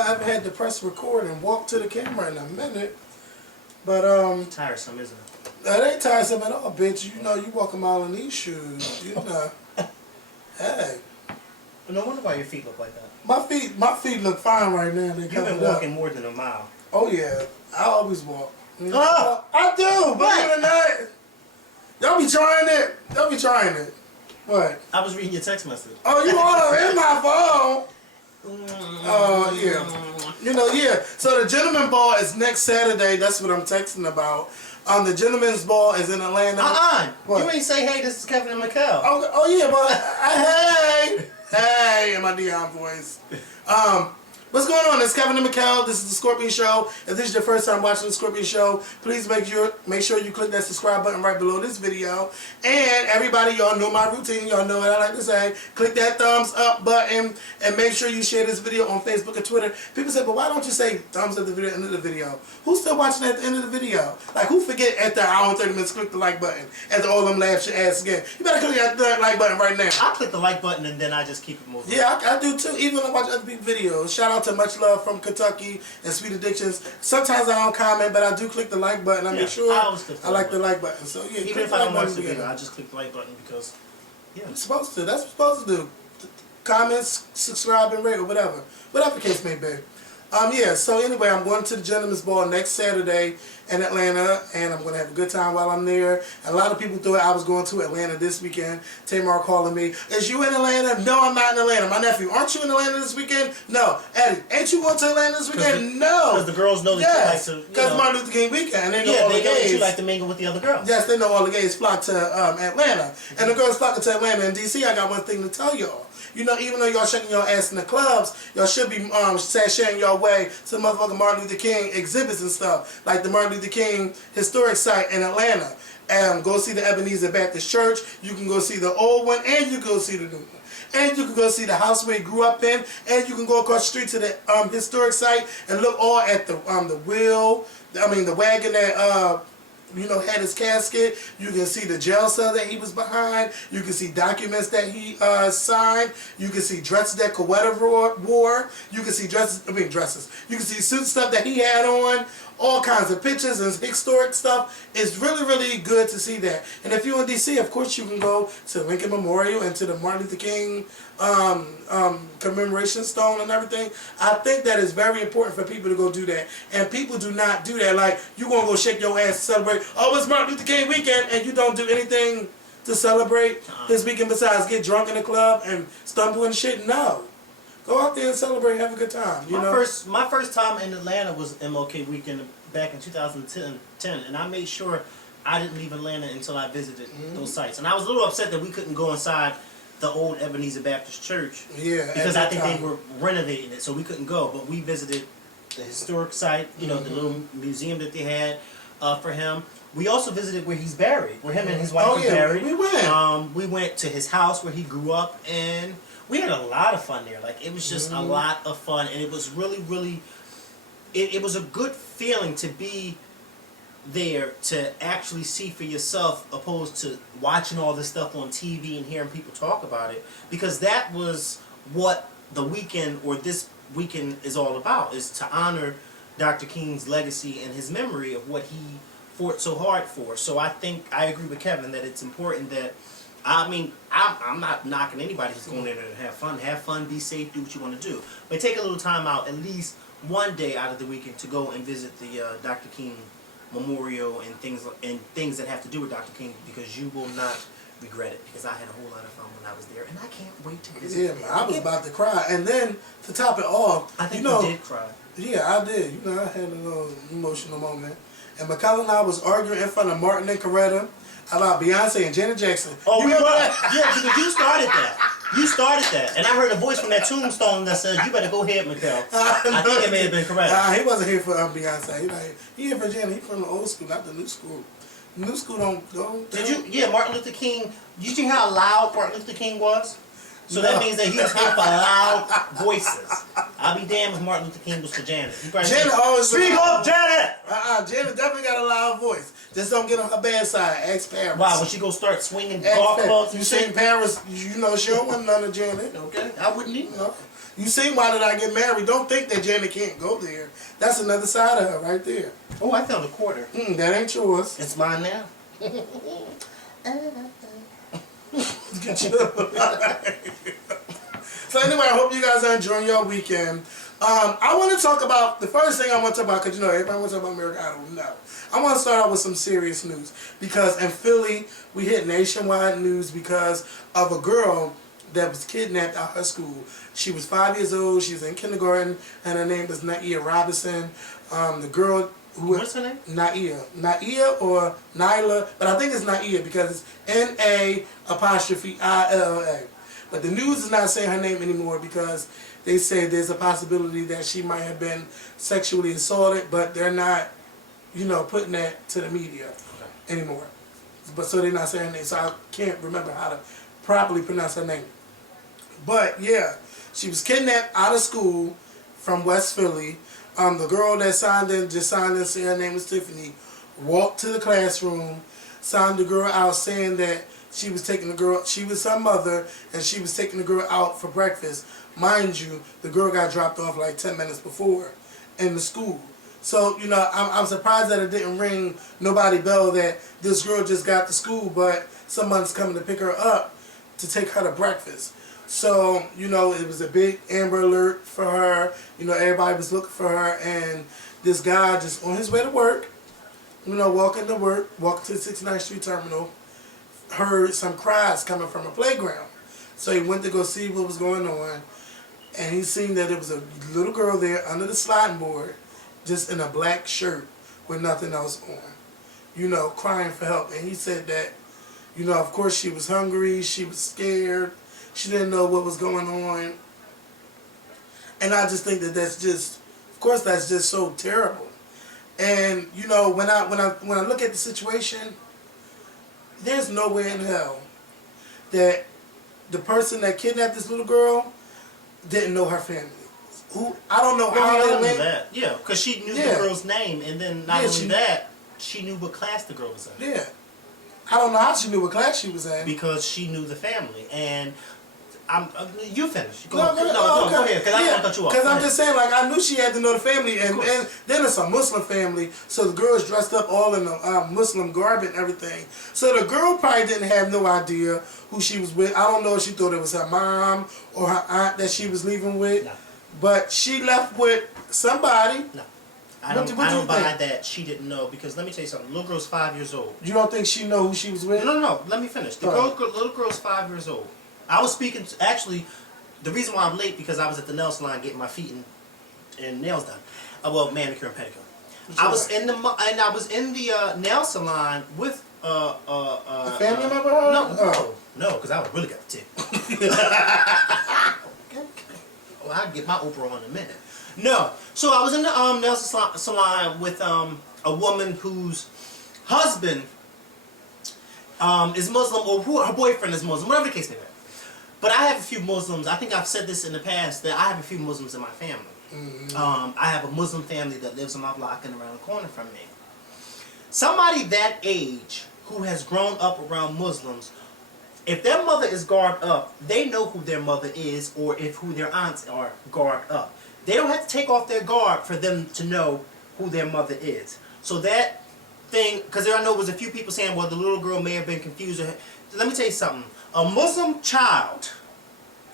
I ever had to press record and walk to the camera in a minute. But tiresome, isn't it? That ain't tiresome at all, bitch. You know, you walk a mile in these shoes. You know. Hey. No wonder why your feet look like that. My feet look fine right now. They You've been walking more than a mile. Oh yeah, I always walk. Oh, I do. Believe it or not. Y'all be trying it. Y'all be trying it. What? I was reading your text message. Oh, you all in my phone? Oh yeah. You know, yeah. So the Gentleman Ball is next Saturday. That's what I'm texting about. The Gentleman's Ball is in Atlanta. You ain't say, hey, this is Kevin and Mikkel. Oh yeah, but hey, in my Dion voice. What's going on? It's Kevin and Mikkel. This is the Scorpion Show. If this is your first time watching the Scorpion Show, please make sure you click that subscribe button right below this video. And everybody, y'all know my routine. Y'all know what I like to say. Click that thumbs up button and make sure you share this video on Facebook and Twitter. People say, but why don't you say thumbs up at the end of the video? Who's still watching at the end of the video? Like, who forget after an hour and 30 minutes click the like button after all them laughs your ass again? You better click that like button right now. I click the like button and then I just keep it moving. Yeah, I do too. Even when I watch other people's videos. Shout out to Much Love from Kentucky and Sweet Addictions. Sometimes I don't comment, but I do click the like button. I make sure I like the like button. So yeah, even if I don't watch the video, I just click the like button because you're supposed to. That's what you're supposed to do. Comments, subscribe, and rate, or whatever. Whatever the case may be. Yeah, so anyway, I'm going to the Gentleman's Ball next Saturday in Atlanta, and I'm going to have a good time while I'm there. A lot of people thought I was going to Atlanta this weekend. Tamar calling me, is you in Atlanta? No, I'm not in Atlanta. My nephew, aren't you in Atlanta this weekend? No. Eddie, ain't you going to Atlanta this weekend? No. Because the girls know that you like to, because Martin Luther King weekend. They know all the gays. That you like to mingle with the other girls. Yes, they know all the gays flock to Atlanta. And the girls flocking to Atlanta and D.C., I got one thing to tell y'all. You know, even though y'all shaking your ass in the clubs, y'all should be sashaying your way to motherfucking Martin Luther King exhibits and stuff, like the Martin Luther King historic site in Atlanta. Go see the Ebenezer Baptist Church. You can go see the old one, and you can go see the new one. And you can go see the house where he grew up in, and you can go across the street to the historic site and look all at the wagon that had his casket. You can see the jail cell that he was behind. You can see documents that he signed. You can see dresses that Coretta wore. You can see dresses. You can see suit stuff that he had on. All kinds of pictures and historic stuff. It's really, really good to see that. And if you're in D.C., of course, you can go to Lincoln Memorial and to the Martin Luther King commemoration stone and everything. I think that is very important for people to go do that. And people do not do that. Like, you going to go shake your ass to celebrate, oh, it's Martin Luther King weekend, and you don't do anything to celebrate this weekend besides get drunk in the club and stumble and shit. No. Go out there and celebrate, have a good time. My first time in Atlanta was MLK weekend back in 2010, and I made sure I didn't leave Atlanta until I visited those sites. And I was a little upset that we couldn't go inside the old Ebenezer Baptist Church. Yeah. Because I think they were renovating it, so we couldn't go. But we visited the historic site, the little museum that they had for him. We also visited where he's buried, where him and his wife were buried. We went. We went to his house where he grew up, and we had a lot of fun there. Like, it was just a lot of fun, and it was really, really, it was a good feeling to be there to actually see for yourself opposed to watching all this stuff on TV and hearing people talk about it, because that was what the weekend or this weekend is all about, is to honor Dr. King's legacy and his memory of what he fought so hard for. So I think I agree with Kevin that it's important that, I'm not knocking anybody who's going in there to have fun. Have fun, be safe, do what you want to do. But take a little time out, at least one day out of the weekend, to go and visit the Dr. King Memorial and things that have to do with Dr. King, because you will not regret it, because I had a whole lot of fun when I was there, and I can't wait to visit. Yeah, man, I was about to cry. And then, to top it off, I think you did cry. Yeah, I did. I had a little emotional moment. And McCullough and I was arguing in front of Martin and Coretta about Beyonce and Janet Jackson. Oh, we were? Yeah, because you started that. You started that. And I heard a voice from that tombstone that says, you better go ahead, Mikkel. I think it may have been correct. He wasn't here for Beyonce. He here for Janet. He from the old school, not the new school. The new school don't go. Did you? Yeah, Martin Luther King. Did you see how loud Martin Luther King was? So that means that he was here for loud voices. I'll be damned if Martin Luther King was for Janet. Janet always speak up, Janet! Janet definitely got a loud voice. Just don't get on her bad side. Ask Paris. Why? When she go start swinging golf clubs? You seen Paris? She don't want none of Janet. Okay, I wouldn't either. You seen Why Did I Get Married? Don't think that Janet can't go there. That's another side of her right there. Oh, I found a quarter. That ain't yours. It's mine now. Get you. So anyway, I hope you guys are enjoying your weekend. I want to talk about, the first thing I want to talk about, because you know everybody wants to talk about American Idol. No. I want to start out with some serious news. Because in Philly, we hit nationwide news because of a girl that was kidnapped out of her school. She was 5 years old, she was in kindergarten, and her name was Naia Robinson. The girl who... What's her name? Naia. Naia or Nyla, but I think it's Naia because it's N-A-I-L-L-A. But the news is not saying her name anymore because they say there's a possibility that she might have been sexually assaulted, but they're not, you know, putting that to the media anymore. But so they're not saying her name, so I can't remember how to properly pronounce her name. But yeah, she was kidnapped out of school from West Philly. The girl that signed in, just signed in, saying her name was Tiffany, walked to the classroom, signed the girl out saying that she was taking the girl, she was her mother, and she was taking the girl out for breakfast. Mind you, the girl got dropped off like 10 minutes before in the school. So, you know, I'm surprised that it didn't ring nobody bell that this girl just got to school, but someone's coming to pick her up to take her to breakfast. So, you know, it was a big Amber Alert for her. You know, everybody was looking for her, and this guy just on his way to work, you know, walking to work, walking to the 69th Street Terminal, heard some cries coming from a playground. So he went to go see what was going on, and he seen that there was a little girl there under the sliding board, just in a black shirt with nothing else on, you know, crying for help. And he said that, you know, of course she was hungry, she was scared, she didn't know what was going on. And I just think that that's just, of course that's just so terrible. And, you know, when I look at the situation, there's no way in hell that the person that kidnapped this little girl didn't know her family. Who, I don't know how they knew went. that. Yeah, because she knew the girl's name, and then not only that, she knew what class the girl was in. Yeah. I don't know how she knew what class she was in. Because she knew the family. And you finish. Go ahead, because I don't want to cut you off. Because I'm just saying, like, I knew she had to know the family, and then it's a Muslim family, so the girl's dressed up all in a Muslim garb and everything. So the girl probably didn't have no idea who she was with. I don't know if she thought it was her mom or her aunt that she was leaving with. No. But she left with somebody. No. I don't buy that she didn't know, because let me tell you something. The little girl's 5 years old. You don't think she know who she was with? No. Let me finish. The little girl's 5 years old. I was speaking to, actually, the reason why I'm late because I was at the nail salon getting my feet and nails done. Well, manicure and pedicure. I was in the nail salon with a family member? No, because I really got the tip. Well, I'll get my Oprah on in a minute. No, so I was in the nail salon with a woman whose husband is Muslim, or her boyfriend is Muslim, whatever the case may be. But I have a few Muslims. I think I've said this in the past, that I have a few Muslims in my family. Mm-hmm. I have a Muslim family that lives on my block and around the corner from me. Somebody that age who has grown up around Muslims, if their mother is garbed up, they know who their mother is, or if who their aunts are garbed up. They don't have to take off their garb for them to know who their mother is. So that thing, because I know there was a few people saying, well, the little girl may have been confused. Let me tell you something. A Muslim child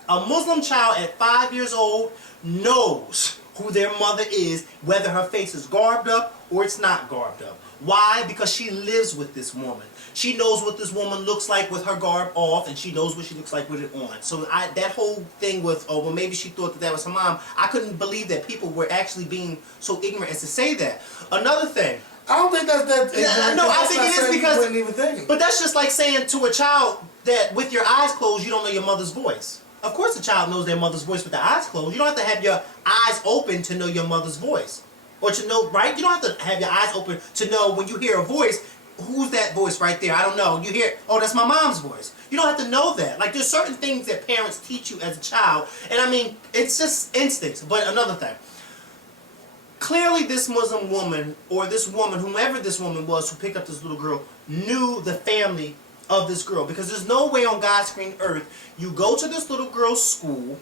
at 5 years old knows who their mother is, whether her face is garbed up or it's not garbed up. Why? Because she lives with this woman. She knows what this woman looks like with her garb off, and she knows what she looks like with it on. So that whole thing with, oh, well, maybe she thought that was her mom, I couldn't believe that people were actually being so ignorant as to say that. Another thing. I don't think that's that. No, I think it is because. You wouldn't even think. But that's just like saying to a child that with your eyes closed, you don't know your mother's voice. Of course, the child knows their mother's voice with their eyes closed. You don't have to have your eyes open to know your mother's voice, or to know, right? You don't have to have your eyes open to know when you hear a voice. Who's that voice right there? I don't know. You hear, oh, that's my mom's voice. You don't have to know that. Like, there's certain things that parents teach you as a child, and I mean, it's just instincts. But another thing. Clearly this Muslim woman, or this woman, whomever this woman was who picked up this little girl, knew the family of this girl, because there's no way on God's green earth you go to this little girl's school,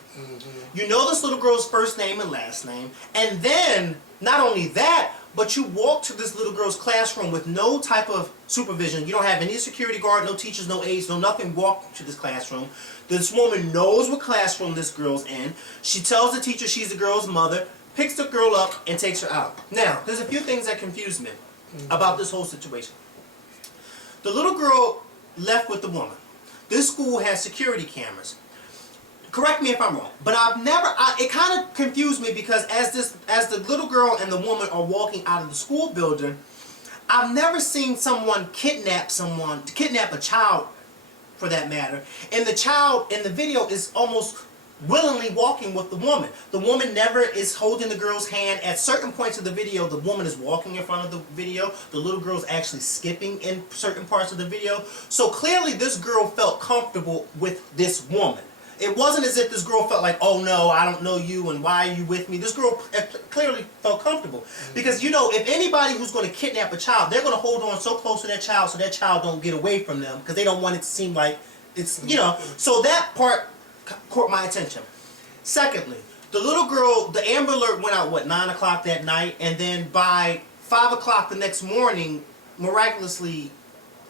you know this little girl's first name and last name, and then not only that, but you walk to this little girl's classroom with no type of supervision. You don't have any security guard, no teachers, no aides, no nothing. Walk to this classroom. This woman knows what classroom this girl's in. She tells the teacher she's the girl's mother, picks the girl up, and takes her out. Now, there's a few things that confuse me about this whole situation. The little girl left with the woman. This school has security cameras. Correct me if I'm wrong, but it kind of confused me, because as the little girl and the woman are walking out of the school building, I've never seen someone kidnap a child for that matter, and the child in the video is almost willingly walking with the woman. The woman never is holding the girl's hand. At certain points of the video, the woman is walking in front of the video. The little girl's actually skipping in certain parts of the video. So clearly this girl felt comfortable with this woman. It wasn't as if this girl felt like, oh no, I don't know you and why are you with me? This girl clearly felt comfortable. Because, you know, if anybody who's going to kidnap a child, they're going to hold on so close to that child so that child don't get away from them, because they don't want it to seem like it's, you know. So that part caught my attention. Secondly, the little girl, the Amber Alert went out, what, 9 o'clock that night? And then by 5 o'clock the next morning, miraculously,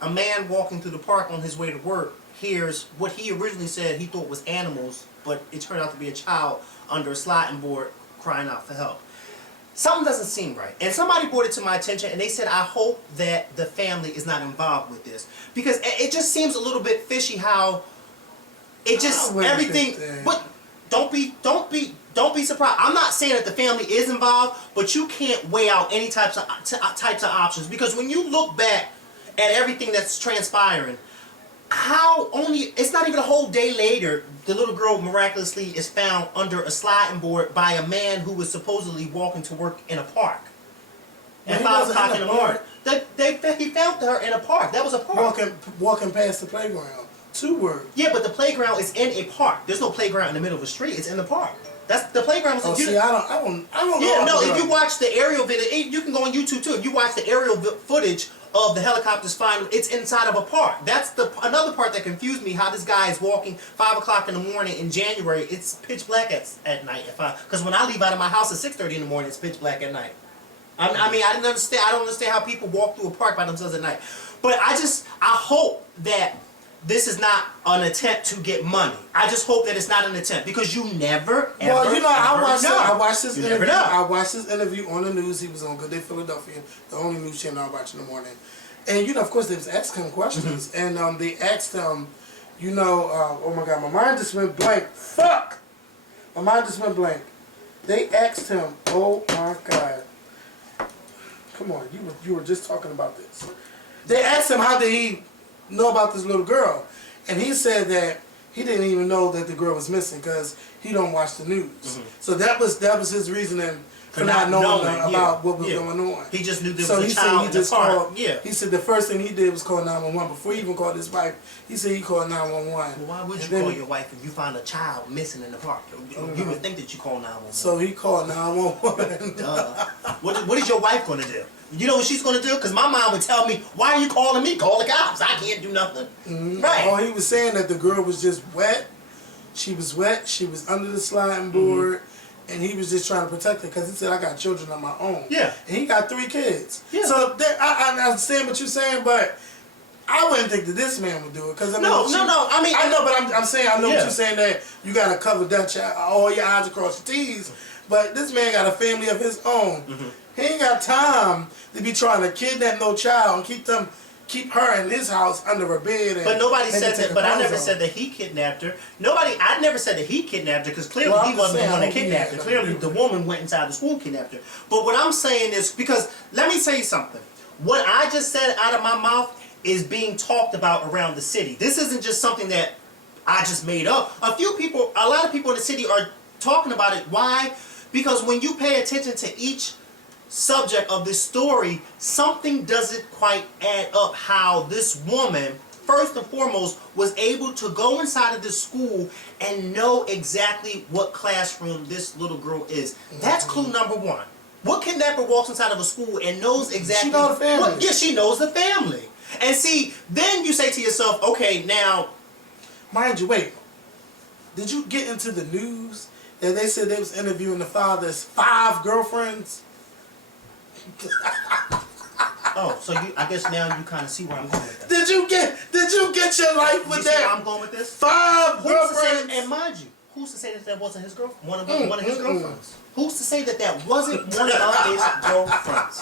a man walking through the park on his way to work hears what he originally said he thought was animals, but it turned out to be a child under a sliding board crying out for help. Something doesn't seem right. And somebody brought it to my attention, and they said, I hope that the family is not involved with this. Because it just seems a little bit fishy how it just, everything, but don't be surprised. I'm not saying that the family is involved, but you can't weigh out any types of options, because when you look back at everything that's transpiring, it's not even a whole day later, the little girl miraculously is found under a sliding board by a man who was supposedly walking to work in a park at 5 o'clock in the morning. He found her in a park. That was a park. Walking past the playground to work. Yeah, but the playground is in a park. There's no playground in the middle of the street. It's in the park. That's the playground. Oh, see, I don't know. Yeah, no. If you watch the aerial video, you can go on YouTube too. If you watch the aerial footage of the helicopters flying, it's inside of a park. That's another part that confused me. How this guy is walking 5 o'clock in the morning in January. It's pitch black at night. Because when I leave out of my house at 6:30 in the morning, it's pitch black at night. I mean, I don't understand how people walk through a park by themselves at night. But I hope that this is not an attempt to get money. I just hope that it's not an attempt, because you never, ever, well, you know, I watched this you interview. never know. I watched this interview on the news. He was on Good Day Philadelphia, the only news channel I watch in the morning. And, you know, of course, they was asking him questions. And they asked him, you know, oh my God, my mind just went blank. Fuck! My mind just went blank. They asked him, oh my God. Come on, you were just talking about this. They asked him how did he know about this little girl. And he said that he didn't even know that the girl was missing because he don't watch the news. So that was his reasoning for not knowing about what was going on. He just knew there was a child in the park. He said the first thing he did was call 911. Before he even called his wife, he said he called 911. Well, why would you call your wife if you find a child missing in the park? You would think that you call 911. So he called 911. Duh. What is your wife going to do? You know what she's going to do? Because my mom would tell me, why are you calling me? Call the cops. I can't do nothing. Right. Oh, he was saying that the girl was just wet. She was wet. She was under the sliding board. And he was just trying to protect her because he said, I got children of my own. Yeah. And he got 3 kids. Yeah. So I understand what you're saying, but I wouldn't think that this man would do it. Cause I mean, no. I mean, I know, but I'm saying, I know what you're saying, that you got to cover all your I's across your T's. But this man got a family of his own. He ain't got time to be trying to kidnap no child and keep her in his house under her bed. But nobody said that. But I never said that he kidnapped her. I never said that he kidnapped her, because clearly he wasn't the one that kidnapped her. Clearly the woman went inside the school, kidnapped her. But what I'm saying is, because let me tell you something. What I just said out of my mouth is being talked about around the city. This isn't just something that I just made up. A lot of people in the city are talking about it. Why? Because when you pay attention to each subject of this story, something doesn't quite add up. How this woman, first and foremost, was able to go inside of this school and know exactly what classroom this little girl is. That's clue number 1. What kidnapper walks inside of a school and knows exactly? She knows the family. Yeah, she knows the family. And see, then you say to yourself, okay, now, Mind you, wait. Did you get into the news that they said they was interviewing the father's 5 girlfriends? oh, so I guess now you kind of see where I'm going with that. Did you get your life with You see where that? I'm going with this? 5 Who's to say, girlfriends. and mind you, who's to say that that wasn't his girlfriend? One of his girlfriends. Who's to say that that wasn't one of his girlfriends?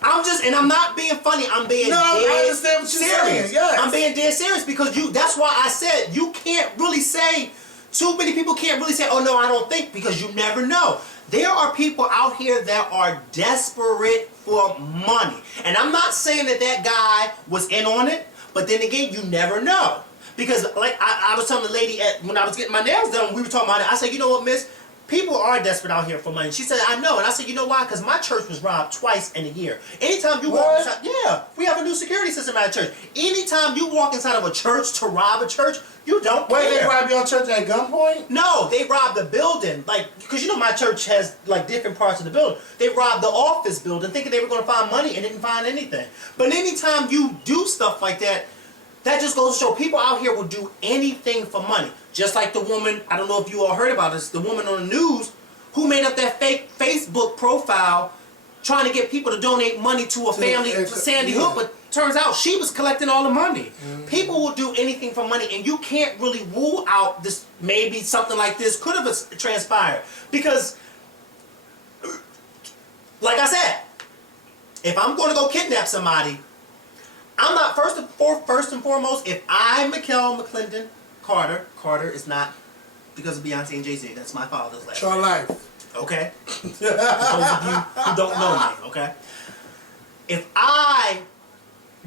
I'm not being funny. I'm being No, I dead understand what you're serious. saying, yes. I'm being dead serious because that's why I said you can't really say. Too many people can't really say, "Oh no, I don't think," because you never know. There are people out here that are desperate for money, and I'm not saying that that guy was in on it, but then again, you never know. Because like I was telling the lady when I was getting my nails done, we were talking about it. I said, you know what, miss? People are desperate out here for money. She said, I know. And I said, you know why? Because my church was robbed twice in a year. Anytime you walk inside, yeah, we have a new security system at church. Anytime you walk inside of a church to rob a church, you don't care. Wait, they robbed your church at gunpoint? No, they robbed the building. Like, because you know my church has like different parts of the building. They robbed the office building thinking they were going to find money and didn't find anything. But anytime you do stuff like that, that just goes to show people out here will do anything for money. Just like the woman, I don't know if you all heard about this, the woman on the news who made up that fake Facebook profile trying to get people to donate money to a family for Sandy Hook, but turns out she was collecting all the money. People will do anything for money, and you can't really rule out this, maybe something like this could have transpired. Because, like I said, if I'm going to go kidnap somebody, I'm not, first and foremost, if I'm Mikel McClendon Carter is not because of Beyonce and Jay-Z. That's my father's last name. Your life. Okay? Those of you who don't know me, okay? If I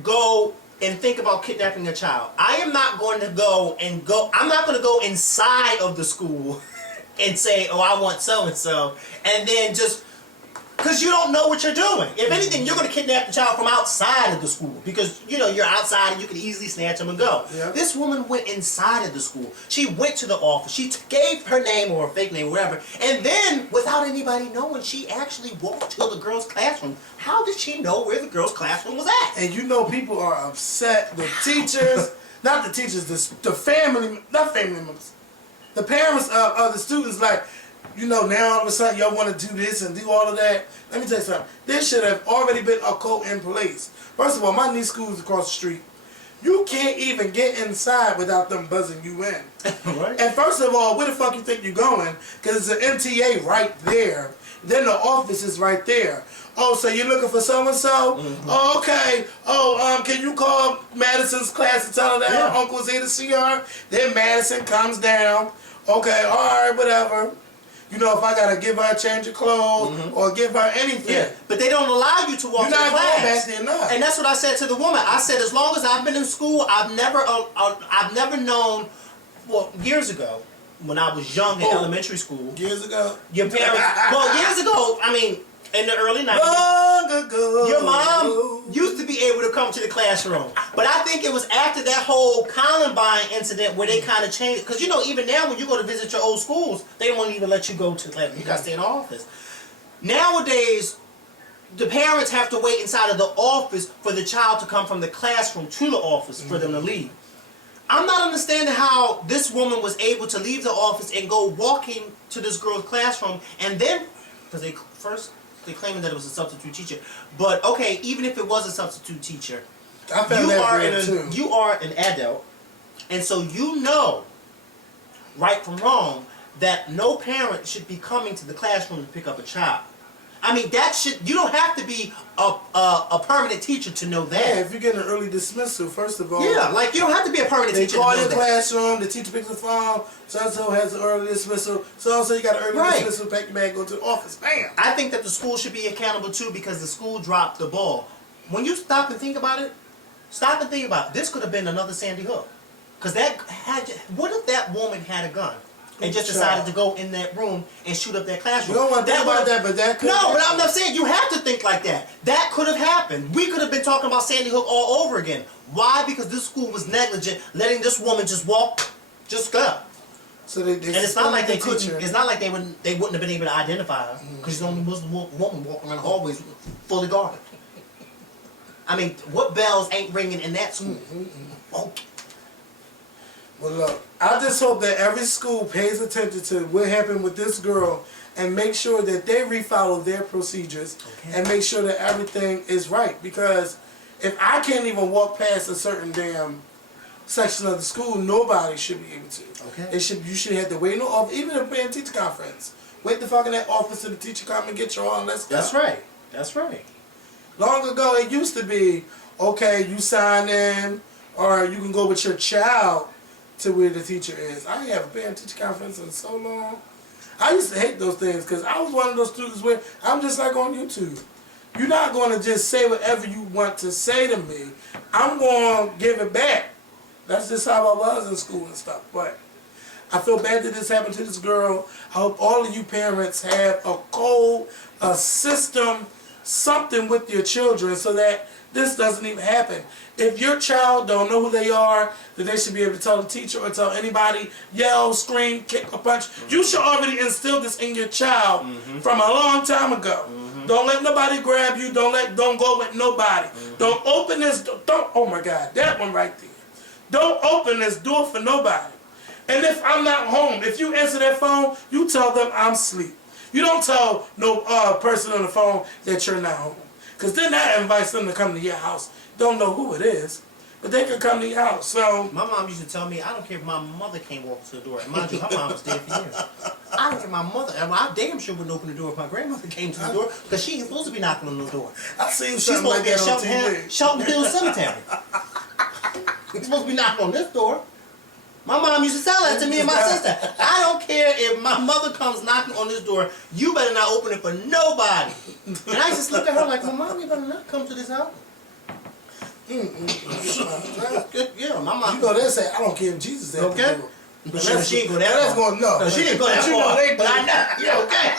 go and think about kidnapping a child, I am not going to I'm not going to go inside of the school and say, oh, I want so-and-so, and then just, because you don't know what you're doing. If anything, you're going to kidnap the child from outside of the school because, you know, you're outside and you can easily snatch them and go. Yeah. This woman went inside of the school. She went to the office. She gave her name or a fake name or whatever. And then, without anybody knowing, she actually walked to the girl's classroom. How did she know where the girl's classroom was at? And you know people are upset. The teachers, not the teachers, the family, not family members. The parents of the students like, you know, now all of a sudden y'all want to do this and do all of that. Let me tell you something. There should have already been a code in place. First of all, my niece school is across the street. You can't even get inside without them buzzing you in. Right. And first of all, where the fuck you think you're going? Because it's an MTA right there. Then the office is right there. Oh, so you're looking for so-and-so? Mm-hmm. Oh, okay. Oh, can you call Madison's class and tell her that her uncle's here to see her? Then Madison comes down. Okay, all right, whatever. You know, if I gotta give her a change of clothes or give her anything. Yeah, but they don't allow you to walk to the class. You're not going back there, no. And that's what I said to the woman. I said, as long as I've been in school, I've never known. Well, years ago, when I was young in elementary school. Years ago. Your parents. Well, years ago. I mean, in the early 90s. Long ago. Your mom used to be able to come to the classroom. But I think it was after that whole Columbine incident where they kind of changed. Because, you know, even now when you go to visit your old schools, they won't even let you go to, like, you got to stay in the office. Nowadays, the parents have to wait inside of the office for the child to come from the classroom to the office for them to leave. I'm not understanding how this woman was able to leave the office and go walking to this girl's classroom and then, because they're claiming that it was a substitute teacher. But okay, even if it was a substitute teacher, I found that weird too. You are an adult, and so you know right from wrong that no parent should be coming to the classroom to pick up a child. I mean, you don't have to be a permanent teacher to know that. Yeah, if you get an early dismissal, first of all. Yeah, like you don't have to be a permanent teacher to know that. They call your classroom, the teacher picks the phone, so-and-so has an early dismissal, so-and-so you got an early dismissal, pack your bag, go to the office, bam! I think that the school should be accountable too because the school dropped the ball. When you stop and think about it, this could have been another Sandy Hook. Because what if that woman had a gun? And just decided to go in that room and shoot up that classroom. You don't want to think about that, but that could happen. But I'm not saying you have to think like that. That could have happened. We could have been talking about Sandy Hook all over again. Why? Because this school was negligent, letting this woman just walk, just go. So and it's not like they couldn't. It's not like they wouldn't have been able to identify her because she's the only Muslim woman walking around the hallways fully guarded. I mean, what bells ain't ringing in that school? Okay. Well, look, I just hope that every school pays attention to what happened with this girl and make sure that they refollow their procedures and make sure that everything is right. Because if I can't even walk past a certain damn section of the school, nobody should be able to. Okay. You should have to wait in the office, even if parent teacher conference. Wait the fuck in that office till the teacher come and get you on. Let's go. That's right. That's right. Long ago, it used to be, okay, you sign in, or you can go with your child to where the teacher is. I didn't have a parent-teacher conference in so long. I used to hate those things because I was one of those students where I'm just like on YouTube. You're not going to just say whatever you want to say to me. I'm going to give it back. That's just how I was in school and stuff. But I feel bad that this happened to this girl. I hope all of you parents have a code, a system, something with your children so that this doesn't even happen. If your child don't know who they are, that they should be able to tell the teacher or tell anybody, yell, scream, kick, or punch. You should already instill this in your child from a long time ago. Don't let nobody grab you. Don't go with nobody. Don't open this door. Oh my God, that one right there. Don't open this door for nobody. And if I'm not home, if you answer that phone, you tell them I'm asleep. You don't tell no person on the phone that you're not home. Because then that invites them to come to your house. Don't know who it is, but they can come to your house. So My mom used to tell me, I don't care if my mother can't walk to the door. And mind you, her mom was dead for years. I don't care if my mother, and I damn sure wouldn't open the door if my grandmother came to the door, because she ain't supposed to be knocking on the door. I've seen She's something supposed like to be at that on TV. Shelton Hill Cemetery. She's supposed to be knocking on this door. My mom used to tell that to me and my sister. I don't care if my mother comes knocking on this door, you better not open it for nobody. And I just look at her like, well, mom, you better not come to this house. Yeah, my mom. You know they say I don't care if Jesus said Okay. But She ain't go that that's far. going no. No, she didn't go that You know far. they But I know. Yeah, okay.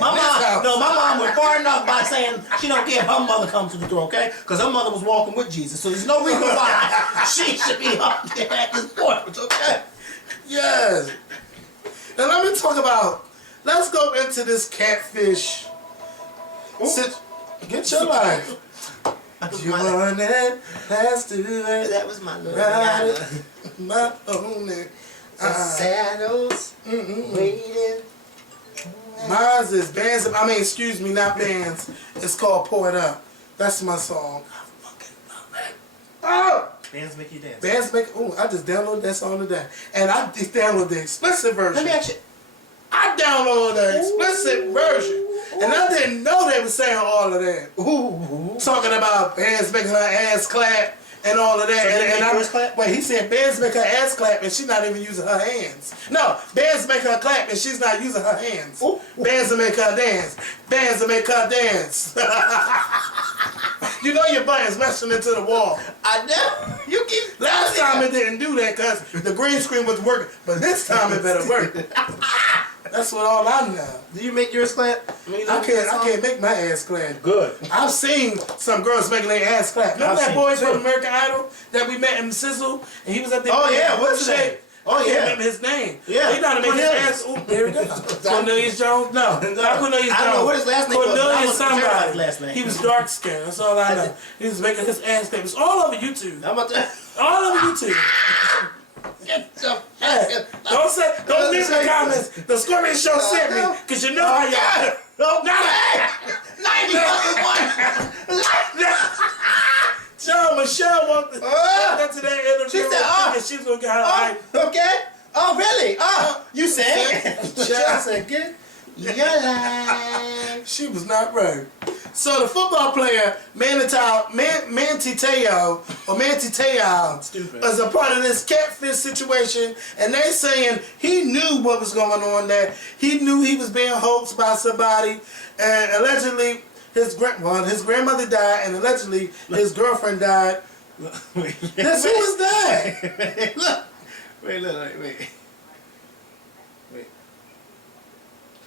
My mom went far enough by saying she don't care if her mother comes to the door, okay? Because her mother was walking with Jesus, so there's no reason why she should be up there at this point, okay? Yes. Now let me talk about. Let's go into this catfish. Get your life. You want it? Let's do it. That was my little Ride it. My only. Saddles waiting. Mine's is bands. I mean, excuse me, not bands. It's called Pour It Up. That's my song. I fucking love it. Oh! Bands make you dance. Bands make. Oh, I just downloaded that song today, and I just downloaded the explicit version. Let me ask you. I downloaded the explicit version, and I didn't know they were saying all of that. Talking about bands making her ass clap and all of that. So they and make yours clap? Wait, he said bands make her ass clap and she's not even using her hands. No, bands make her clap and she's not using her hands. Ooh. Bands will make her dance. Bands will make her dance. You know your buttons meshing into the wall. I know. You keep. Last time it didn't do that because the green screen was working, but this time it better work. That's what all I know. Do you make yours clap? I can't make my ass clap. Good. I've seen some girls making their ass clap. Remember I've that seen boy it too. from American Idol that we met in Sizzle, and he was up there. Oh, yeah, what's his shape. name? Oh, I can't yeah. remember his name. Yeah, He know how to make his Cornelius. ass. Ooh, there we go. Cornelius Jones? No, not Cornelius Jones. I don't know what his last name was, but I Cornelius was terrified of somebody. his last name. He was dark skinned. That's all I know. He was making his ass clap. It's all over YouTube. I'm about to. All over YouTube. Get your Hey, don't leave the comments. The Scorpion Show sent me, because you know how y'all. No, Joe, Michelle walked into that interview. She said, and she's going to get her life. okay. Oh, really? Oh, you said? Michelle said, get your life. She was not right. So the football player, Manti Te'o, Stupid. is a part of this catfish situation, and they saying he knew what was going on there. He knew he was being hoaxed by somebody, and allegedly his grandmother died, and allegedly his girlfriend died. Wait. That's who was that? Look. Wait.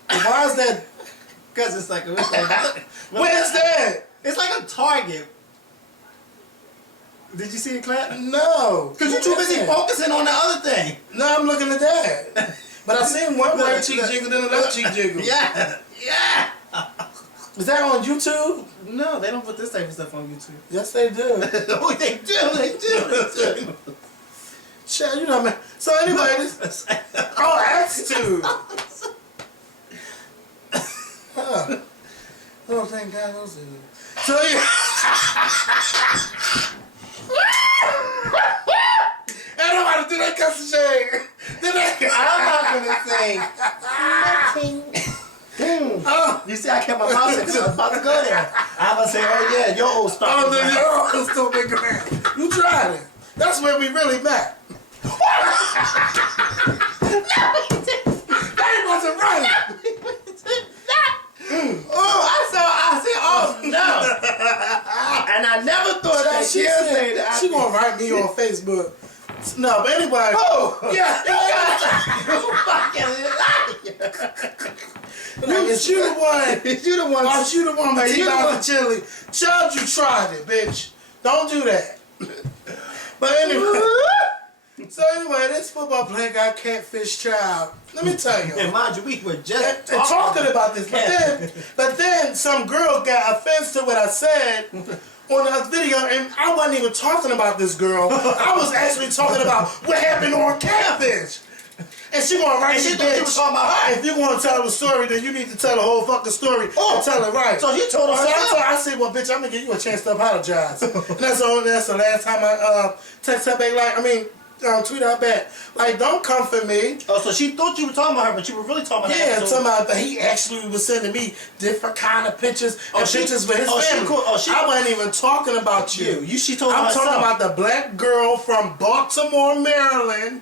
Why is that? Because it's like Where's that? It's like a Target. Did you see it, clap? No. Because you're too busy focusing on the other thing. No, I'm looking at that. But I seen one right cheek jiggle, then the left cheek jiggle. Yeah. Is that on YouTube? No, they don't put this type of stuff on YouTube. Yes, they do. Oh, they do. Shit, you know, man. So anyway, this. Oh, attitude. Huh. Oh, thank God those are. So yeah. Ain't nobody do that cuss shade. I'm not gonna say nothing. Oh. You see, I kept my mouth shut 'cause I was about to go there. I'm gonna say, oh yeah, your old stuff. Oh, then you're old stupid man. You tried it. That's where we really met. That wasn't right. I said, oh no. And I never thought that She years said, later. she gonna write me on Facebook. No, but anyway. Oh, Yeah. you fucking liar. Is you the one? Is you the one? Oh, you the one with You the $2 one. chili. Child, you tried it, bitch. Don't do that. But anyway. So anyway, this football player got catfish child. Let me tell you. And mind you, we were just And talking about this, but then some girl got offense to what I said on a video, and I wasn't even talking about this girl. I was actually talking about what happened on Catfish. And she gonna write she me, thought you was talking about her. If you want to tell the story, then you need to tell the whole fucking story and tell it right. So you told her herself. I said, well, bitch, I'm gonna give you a chance to apologize. And that's the last time I text her back, tweet her back. Like, don't come for me. Oh, so she thought you were talking about her, but you were really talking about Yeah, her. but he actually was sending me different kind of pictures and pictures with his family. I wasn't even talking about you. She told I'm herself. talking about the black girl from Baltimore, Maryland,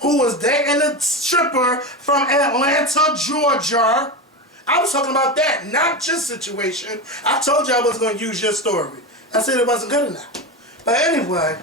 who was dating a stripper from Atlanta, Georgia. I was talking about that, not your situation. I told you I was going to use your story. I said it wasn't good enough. But anyway,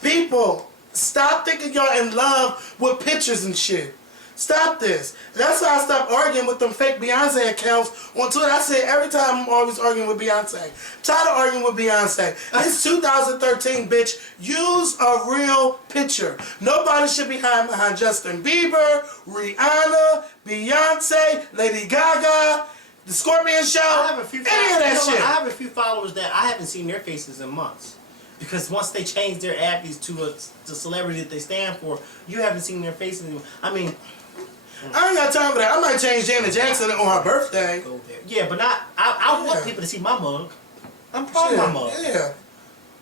people, stop thinking y'all in love with pictures and shit. Stop this. That's why I stopped arguing with them fake Beyonce accounts on Twitter. I say every time I'm always arguing with Beyonce. I'm tired of arguing with Beyonce. It's 2013, bitch. Use a real picture. Nobody should be hiding behind Justin Bieber, Rihanna, Beyonce, Lady Gaga, The Scorpion Show, I have a few any of that shit. I have a few followers that I haven't seen their faces in months. Because once they change their abbeys to the celebrity that they stand for, you haven't seen their faces anymore. I mean, I ain't got time for that. I might change Janet Jackson on her birthday. go there. Yeah, but not. I want people to see my mug. I'm proud of my mug. Yeah.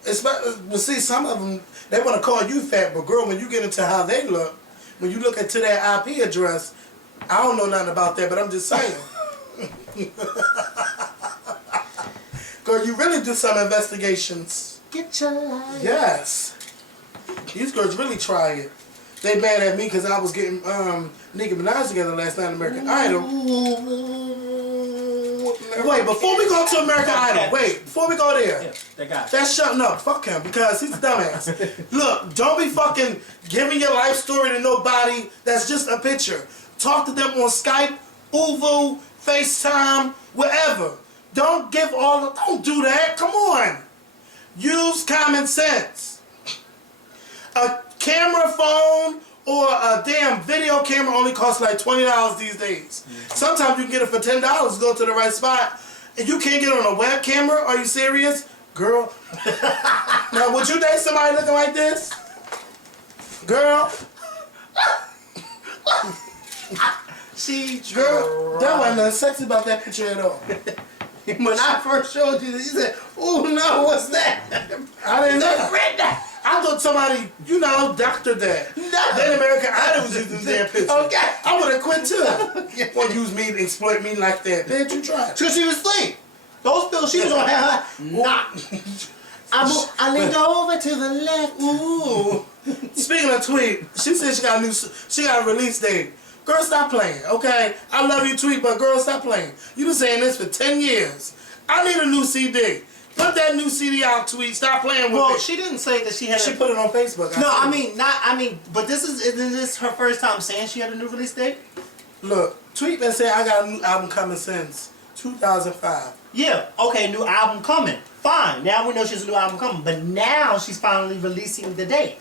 But see, some of them, they want to call you fat, but girl, when you get into how they look, when you look into their IP address, I don't know nothing about that, but I'm just saying. Girl, you really do some investigations. Get your life. Yes. These girls really try it. They mad at me because I was getting Nicki Minaj together last night on American Idol. Wait, before we go to American Idol, before we go there. Yeah, that guy. That's shutting up. Fuck him because he's a dumbass. Look, don't be fucking giving your life story to nobody that's just a picture. Talk to them on Skype, Uvu, FaceTime, whatever. Don't do that. Come on. Use common sense. A camera phone or a damn video camera only costs like $20 these days. Sometimes you can get it for $10, go to the right spot. And you can't get it on a web camera? Are you serious? Girl. Now, would you date somebody looking like this? Girl. Girl, that wasn't nothing sexy about that picture at all. When I first showed you this, you said, "Oh no, what's that?" I didn't know. I thought somebody, doctored that. Then American Idol was using their picture. Okay. I would have quit too. Won't use me to exploit me like that. Bitch, you tried. Because she was asleep. Those pills she was on her. Nah. I leaned over to the left. Ooh. Speaking of Tweet, she said she got a release date. Girl, stop playing, okay? I love you, Tweet, but girl, stop playing. You been saying this for 10 years. I need a new CD. Put that new CD out, Tweet. Stop playing with it. Well, she didn't say that she had. She put it on Facebook. But isn't this her first time saying she had a new release date? Look, Tweet been saying I got a new album coming since 2005. Yeah, okay, new album coming. Fine. Now we know she's a new album coming, but now she's finally releasing the date.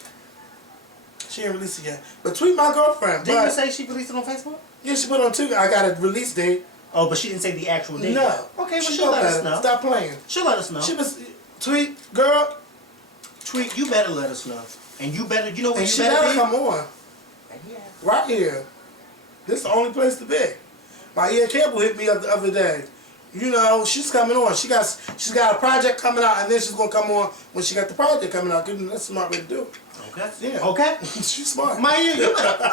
She ain't released it yet. But Tweet my girlfriend. Didn't you say she released it on Facebook? Yeah, she put it on Twitter. I got a release date. Oh, but she didn't say the actual date. No. Okay, well, She she'll know let us better. know. Stop playing. She'll let us know. She was tweet, girl, Tweet, you better let us know. And you better, you know what and you she better gotta be? come on. Right here. This is the only place to be. My Ian Campbell hit me up the other day. You know, she's coming on. She's got a project coming out, and then she's gonna come on when she got the project coming out. That's a smart way to do it. Okay. Yeah. Okay. She's smart. My ear, you better.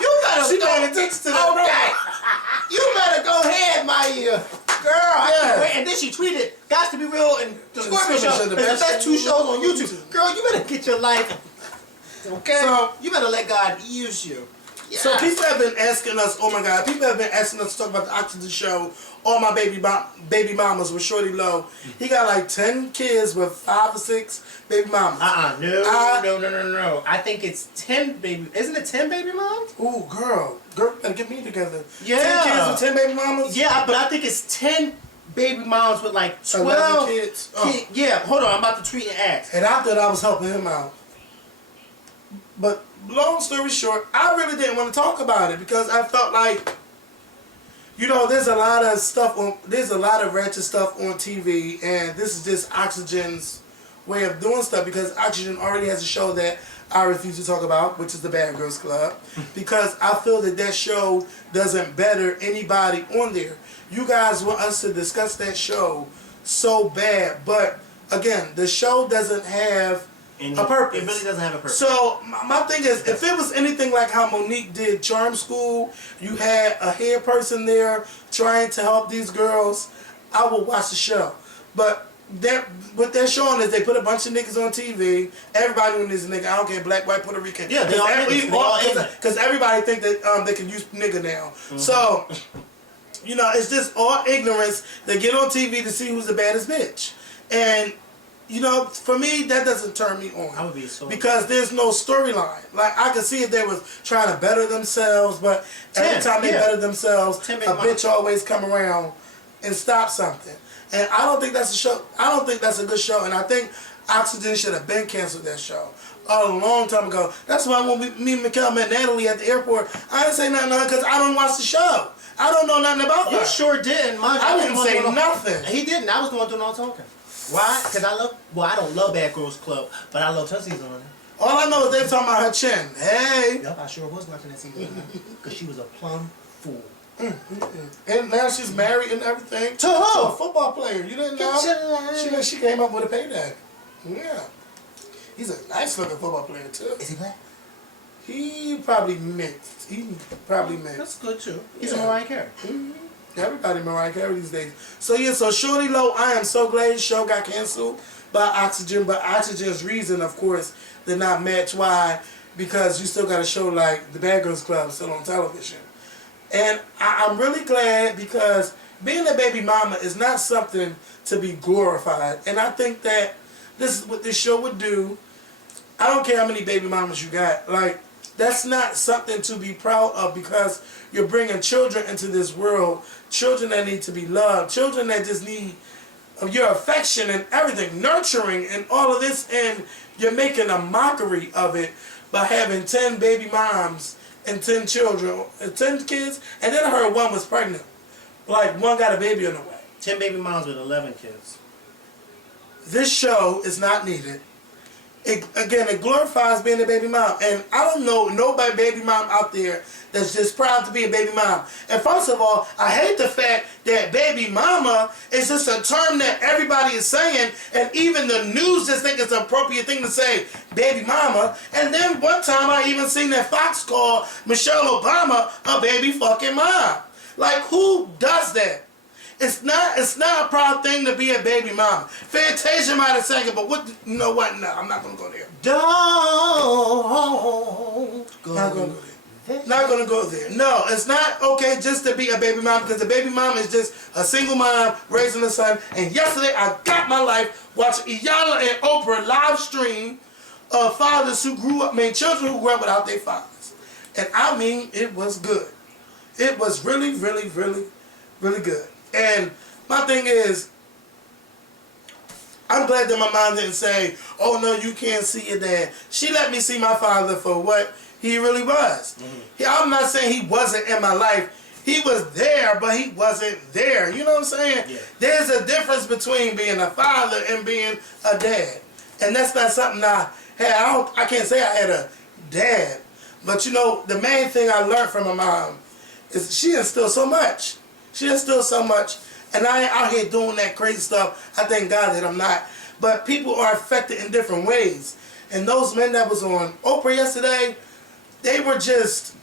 You better. She paying attention to that. Okay. You better go ahead, my ear. Girl, I can't wait. And then she tweeted, "Got to be real," and the Scorpion Show is the best two shows on YouTube. Girl, you better get your life. Okay. So you better let God use you. Yeah. So people have been asking us, oh my God, people have been asking us to talk about the Oxygen Show, All My Baby Mamas with Shorty Low. He got like 10 kids with 5 or 6 baby mamas. No. I think it's 10 baby. Isn't it 10 baby moms? Ooh, girl, better get me together. Yeah. 10 kids with 10 baby mamas? Yeah, but I think it's 10 baby moms with like 12 11 kids. Yeah, hold on, I'm about to tweet and ask. And I thought I was helping him out. But long story short, I really didn't want to talk about it because I felt like, you know, there's a lot of ratchet stuff on TV, and this is just Oxygen's way of doing stuff because Oxygen already has a show that I refuse to talk about, which is the Bad Girls Club, because I feel that show doesn't better anybody on there. You guys want us to discuss that show so bad, but again, the show doesn't have a purpose. It really doesn't have a purpose. So my thing is, if it was anything like how Monique did Charm School, you had a hair person there trying to help these girls, I would watch the show. But what they're showing is they put a bunch of niggas on TV. Everybody on this nigga, I don't care, black, white, Puerto Rican. Yeah, they all niggas. Because everybody think that they can use nigga now. Mm-hmm. So, you know, it's just all ignorance. They get on TV to see who's the baddest bitch. And you know, for me, that doesn't turn me on. I would be so because there's no storyline. Like, I could see if they was trying to better themselves, but every time they better themselves, a bitch always come around and stop something. And I don't think that's a show. I don't think that's a good show. And I think Oxygen should have been canceled that show a long time ago. That's why when me and Mikkel met Natalie at the airport, I didn't say nothing to her because I don't watch the show. I don't know nothing about her. You sure didn't. I didn't say nothing. He didn't. I was going through no talking. Why? Because I don't love Bad Girls Club, but I love Tootsie's on it. All I know is they're talking about her chin. Hey. Yep, I sure was watching that season. Because she was a plum fool. And now she's married and everything. To who? To a football player. You didn't know? She came up with a payday. Yeah. He's a nice looking football player too. Is he black? He probably mixed. That's good too. He's a Mariah Carey. Mm-hmm. Everybody Mariah Carey these days. So yeah, so Shorty Low, I am so glad his show got canceled by Oxygen, but Oxygen's reason, of course, did not match. Why? Because you still got a show like the Bad Girls Club still on television. And I'm really glad because being a baby mama is not something to be glorified. And I think that this is what this show would do. I don't care how many baby mamas you got. Like, that's not something to be proud of because you're bringing children into this world, children that need to be loved, children that just need your affection and everything, nurturing and all of this, and you're making a mockery of it by having 10 baby moms and 10 children, 10 kids, and then I heard one was pregnant. Like, one got a baby on the way. 10 baby moms with 11 kids. This show is not needed. It glorifies being a baby mom. And I don't know nobody baby mom out there that's just proud to be a baby mom. And first of all, I hate the fact that baby mama is just a term that everybody is saying, and even the news just think it's an appropriate thing to say, baby mama. And then one time I even seen that Fox call Michelle Obama a baby fucking mom. Like, who does that? It's not a proud thing to be a baby mama. Fantasia might have sang it, but you know what? No, I'm not going to go there. Don't go Not going to go there. Not going to go there. No, it's not okay just to be a baby mom because a baby mom is just a single mom raising a son. And yesterday I got my life watching Iyanla and Oprah live stream of fathers who children who grew up without their fathers. And I mean, it was good. It was really, really, really, really good. And my thing is, I'm glad that my mom didn't say, oh no, you can't see your dad. She let me see my father for what he really was. Mm-hmm. I'm not saying he wasn't in my life He was there, but he wasn't there. You know what I'm saying? Yeah. There's a difference between being a father and being a dad. And that's not something I had. I can't say I had a dad. But you know, the main thing I learned from my mom is she instilled so much. She instilled so much. And I ain't out here doing that crazy stuff. I thank God that I'm not. But people are affected in different ways. And those men that was on Oprah yesterday, they were just,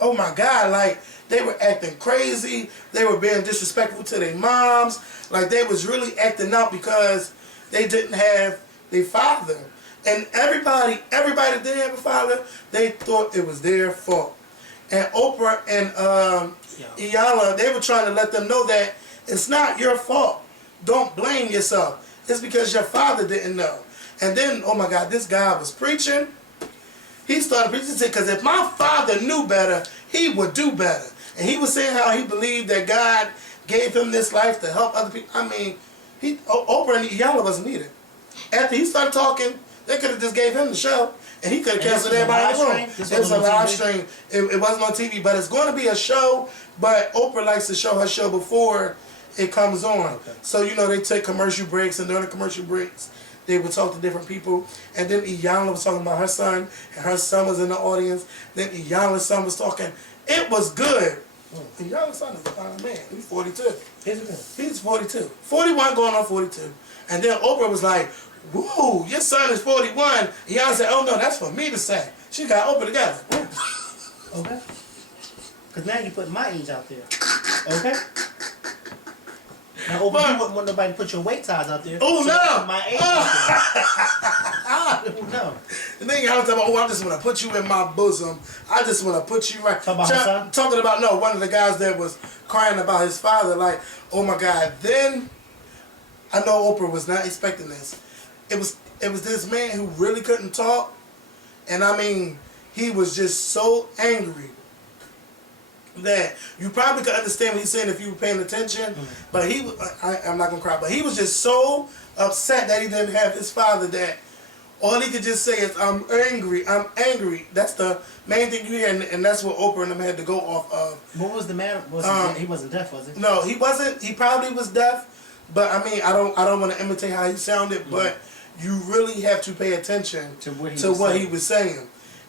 oh my God, like, they were acting crazy. They were being disrespectful to their moms. Like, they was really acting out because they didn't have their father. And everybody that didn't have a father, they thought it was their fault. And Oprah and Iyanla, they were trying to let them know that it's not your fault. Don't blame yourself. It's because your father didn't know. And then, oh my God, this guy was preaching. He started preaching, because if my father knew better, he would do better. And he was saying how he believed that God gave him this life to help other people. I mean, Oprah and Iyanla wasn't needed. After he started talking, they could have just gave him the show, and he could have canceled everybody in the room. It was a live stream. It wasn't on TV, but it's going to be a show. But Oprah likes to show her show before it comes on. Okay. So, you know, they take commercial breaks, and during the commercial breaks, they would talk to different people. And then Iyanla was talking about her son, and her son was in the audience. Then Iyanla's son was talking. It was good. Iyanla's son is a man. He's 42. He's 42. 41 going on 42. And then Oprah was like, woo, your son is 41. Iyanla said, oh no, that's for me to say. She got Oprah together. Okay. Because now you're putting my age out there. Okay? Now, Oprah, you wouldn't want nobody to put your weight size out there. Oh, so no. My age out there. Oh, no. And then Iyanla talking about, oh, I just want to put you in my bosom. I just want to put you right. Talking about her son? Talking about, no, one of the guys that was crying about his father, like, oh my God. Then, I know Oprah was not expecting this. It was this man who really couldn't talk. And I mean, he was just so angry that you probably could understand what he's saying if you were paying attention. But he, I'm not going to cry, but he was just so upset that he didn't have his father that all he could just say is, I'm angry, I'm angry. That's the main thing you hear, and that's what Oprah and them had to go off of. What was the matter? He wasn't deaf, was he? No, he wasn't. He probably was deaf. But I mean, I don't want to imitate how he sounded, but you really have to pay attention to what he was saying.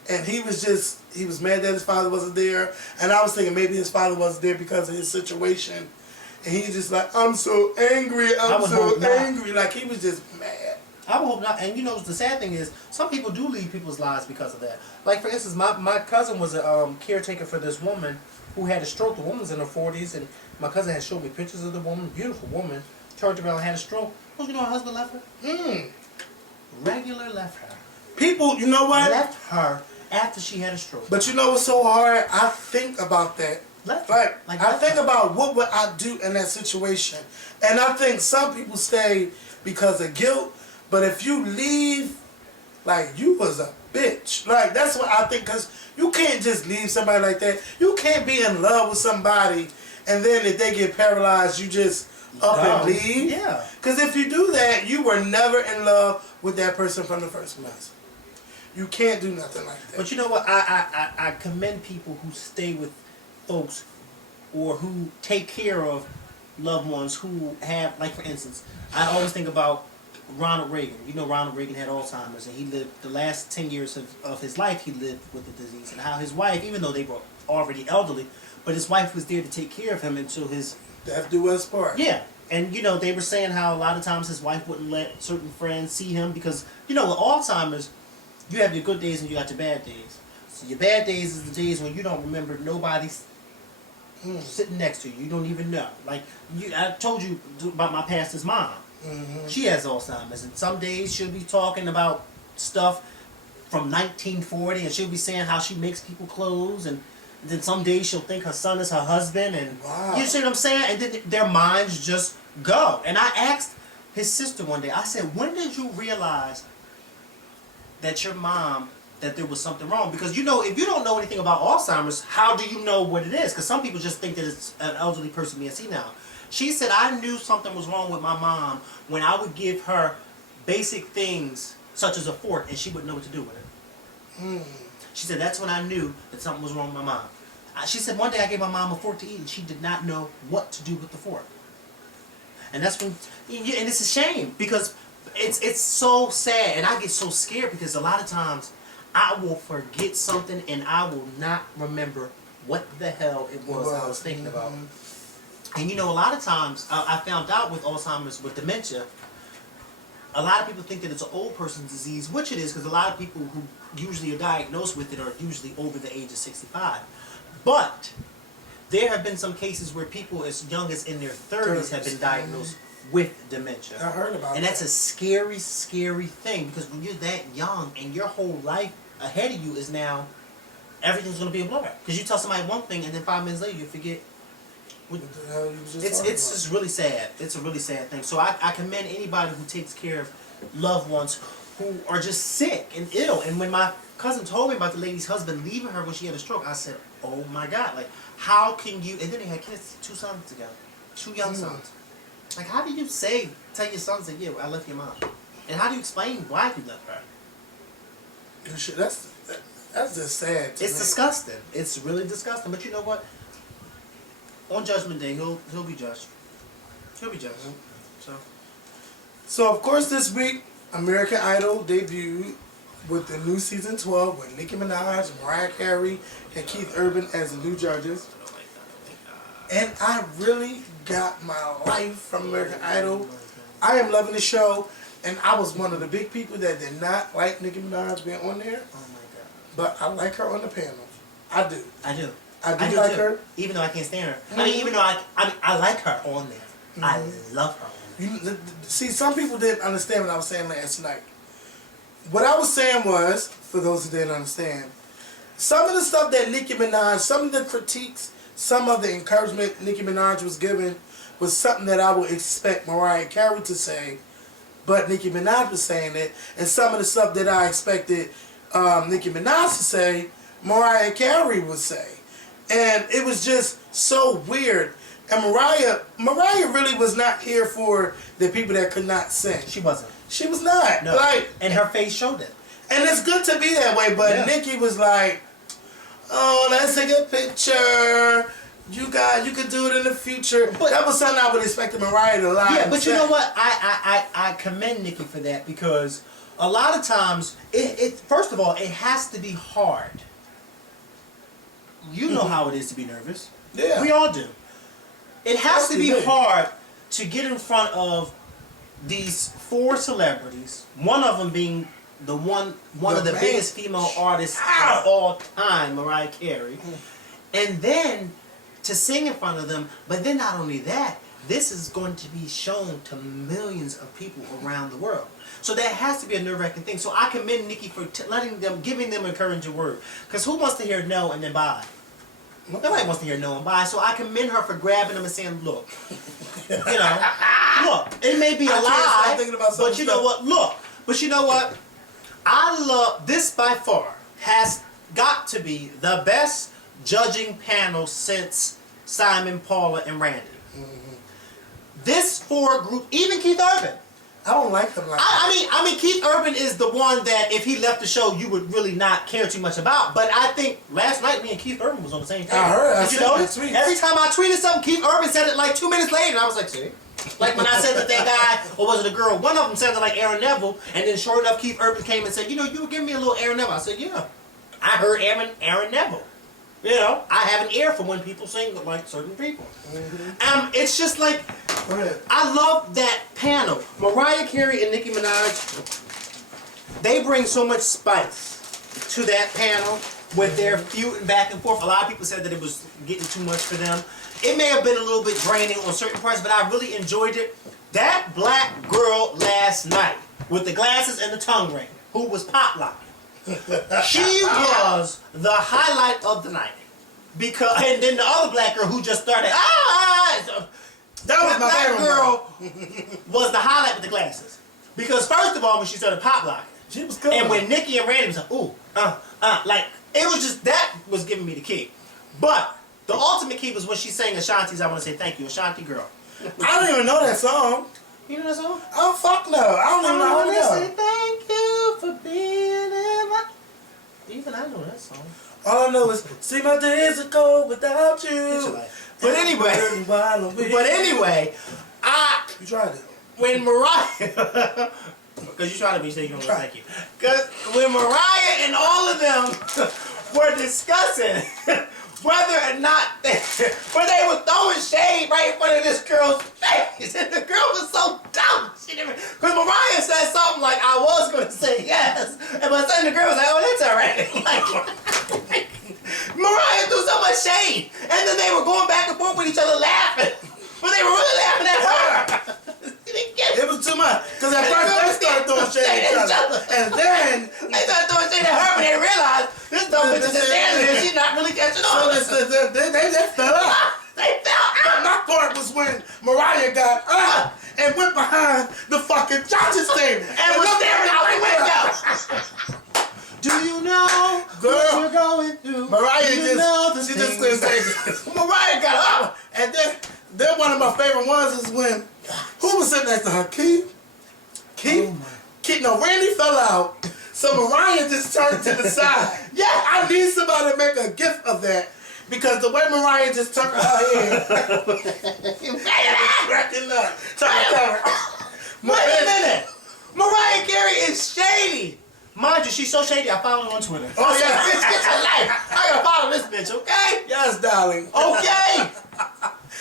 And he was mad that his father wasn't there. And I was thinking maybe his father wasn't there because of his situation. And he's just like, I'm so angry, I'm so angry. Like, he was just mad. I would hope not. And you know, the sad thing is, some people do leave people's lives because of that. Like, for instance, my cousin was a caretaker for this woman who had a stroke. The woman's in her 40s, and my cousin had showed me pictures of the woman, beautiful woman, turned around and had a stroke. You know her husband left her? Regular left her. People, you know what? Left her after she had a stroke. But you know what's so hard? I think about that. Left like I think her. about what would I do in that situation. And I think some people stay because of guilt. But if you leave, like, you was a bitch. Like, that's what I think. Because you can't just leave somebody like that. You can't be in love with somebody, and then if they get paralyzed, you just up and leave. Yeah. Because if you do that, you were never in love with that person from the first place. You can't do nothing like that. But you know what? I commend people who stay with folks or who take care of loved ones who have, like, for instance, I always think about Ronald Reagan. You know, Ronald Reagan had Alzheimer's, and he lived the last 10 years of his life, he lived with the disease. And how his wife, even though they were already elderly, but his wife was there to take care of him until his... Death do us part. Yeah. And, you know, they were saying how a lot of times his wife wouldn't let certain friends see him because, you know, with Alzheimer's, you have your good days and you got your bad days. So your bad days is the days when you don't remember nobody's sitting next to you. You don't even know. Like, I told you about my pastor's mom. She has Alzheimer's, and some days she'll be talking about stuff from 1940, and she'll be saying how she makes people clothes, and then some days she'll think her son is her husband, and you see what I'm saying? And then their minds just go. And I asked his sister one day, I said, when did you realize that your mom, that there was something wrong? Because, you know, if you don't know anything about Alzheimer's, how do you know what it is? Because some people just think that it's an elderly person being senile. She said, I knew something was wrong with my mom when I would give her basic things, such as a fork, and she wouldn't know what to do with it. She said, that's when I knew that something was wrong with my mom. She said one day I gave my mom a fork to eat and she did not know what to do with the fork. And that's when, and it's a shame because it's so sad, and I get so scared because a lot of times I will forget something and I will not remember what the hell it was I was thinking about. And a lot of times I found out with Alzheimer's, with dementia, a lot of people think that it's an old person's disease, which it is, because a lot of people who usually are diagnosed with it are usually over the age of 65. But there have been some cases where people as young as in their 30s have been diagnosed with dementia. I heard about that. And that's a scary, scary thing, because when you're that young and your whole life ahead of you is now, everything's going to be a blur. Because you tell somebody one thing and then 5 minutes later you forget. It's just really sad. It's a really sad thing. So I commend anybody who takes care of loved ones who are just sick and ill. And when my cousin told me about the lady's husband leaving her when she had a stroke, I said, oh my God, like, how can you, and then they had kids, 2 sons together, 2 young sons. Like, how do you tell your sons that, yeah, I left your mom? And how do you explain why you left her? That's just sad. It's disgusting. It's really disgusting. But you know what? On Judgment Day, he'll be judged. He'll be judged. So of course this week, American Idol debuted with the new season 12 with Nicki Minaj, Mariah Carey, and Keith Urban as the new judges. And I really got my life from American Idol. I am loving the show, and I was one of the big people that did not like Nicki Minaj being on there. Oh my God. But I like her on the panels. I do. I do. I do like too. her. Even though I can't stand her. I mean, even though I like her on there. I love her on there. See, some people didn't understand what I was saying last night. What I was saying was, for those who didn't understand, some of the stuff that Nicki Minaj, some of the critiques, some of the encouragement Nicki Minaj was given was something that I would expect Mariah Carey to say, but Nicki Minaj was saying it. And some of the stuff that I expected Nicki Minaj to say, Mariah Carey would say. And it was just so weird. And Mariah really was not here for the people that could not sing. She wasn't. She was not. No. Like, and her face showed it. and it's good to be that way, but Nicki was like, oh, let's take a picture. You could do it in the future. But that was something I would expect Mariah to lie. Yeah, but you know what? I commend Nicki for that, because a lot of times, first of all, it has to be hard. You know how it is to be nervous. Yeah. We all do. It has to be hard to get in front of these 4 celebrities, one of them being one of the biggest female artists of all time, Mariah Carey, and then to sing in front of them. But then not only that, this is going to be shown to millions of people around the world. So that has to be a nerve-wracking thing. So I commend Nicki for giving them encouraging word. Because who wants to hear no and then bye? Nobody wants to hear no and bye. So I commend her for grabbing them and saying, look, look, it may be a lie, but you know what? Look, but you know what? I love this by far has got to be the best judging panel since Simon, Paula, and Randy. This 4 group, even Keith Urban. I don't like them like that. I mean, Keith Urban is the one that if he left the show, you would really not care too much about. But I think last night me and Keith Urban was on the same page. I heard. Did you notice? Every time I tweeted something, Keith Urban said it like 2 minutes later, and I was like, see? Like when I said that guy, or was it a girl? One of them sounded like Aaron Neville, and then sure enough, Keith Urban came and said, you were giving me a little Aaron Neville. I said, yeah. I heard Aaron Neville. I have an ear for when people sing like certain people. It's just like, I love that panel. Mariah Carey and Nicki Minaj, they bring so much spice to that panel with their feuding back and forth. A lot of people said that it was getting too much for them. It may have been a little bit draining on certain parts, but I really enjoyed it. That black girl last night with the glasses and the tongue ring, who was pop locking. She was the highlight of the night. And then the other black girl who just started, that was my black girl was the highlight with the glasses. Because first of all, when she started pop locking, she was good. And when Nicki and Randy was like, like, it was just, that was giving me the kick. But the ultimate key was when she sang Ashanti's I Want to Say Thank You, Ashanti Girl. I don't even know that song. You know that song? Oh, fuck no. I don't even know how to say thank you for being in my... Even I know that song. All I know is, see my days are cold without you. But anyway, You tried it. when Mariah, because you tried to be saying you don't thank you. Because when Mariah and all of them were discussing whether or not they were throwing shade right in front of this girl's face, and the girl was so dumb. She didn't, because Mariah said something like, "I was going to say yes," and by the time the girl was like, "Oh, that's all right." Like, Mariah threw so much shade, and then they were going back and forth with each other laughing, but they were really laughing at her. It was too much. Because at first they started throwing shade at each other. And then they started throwing shade at her when they realized this dumb bitch is just standing there. She's not really catching on. So they fell out. They fell But out. my part was when Mariah got up and went behind the fucking judge's table. And was staring out the window. Do you know Girl, what you're going through? Mariah Do you know the she just things couldn't take it. Mariah got up. And then one of my favorite ones is when, who was sitting next to her? Keith? No, Randy fell out. So Mariah just turned to the side. Yeah, I need somebody to make a gift of that. Because the way Mariah just turned her head. Cracking up. Wait a minute. Mariah Carey is shady. Mind you, she's so shady, I follow her on Twitter. Oh, yeah. Bitch, get your life. I gotta follow this bitch, okay? Yes, darling. Okay.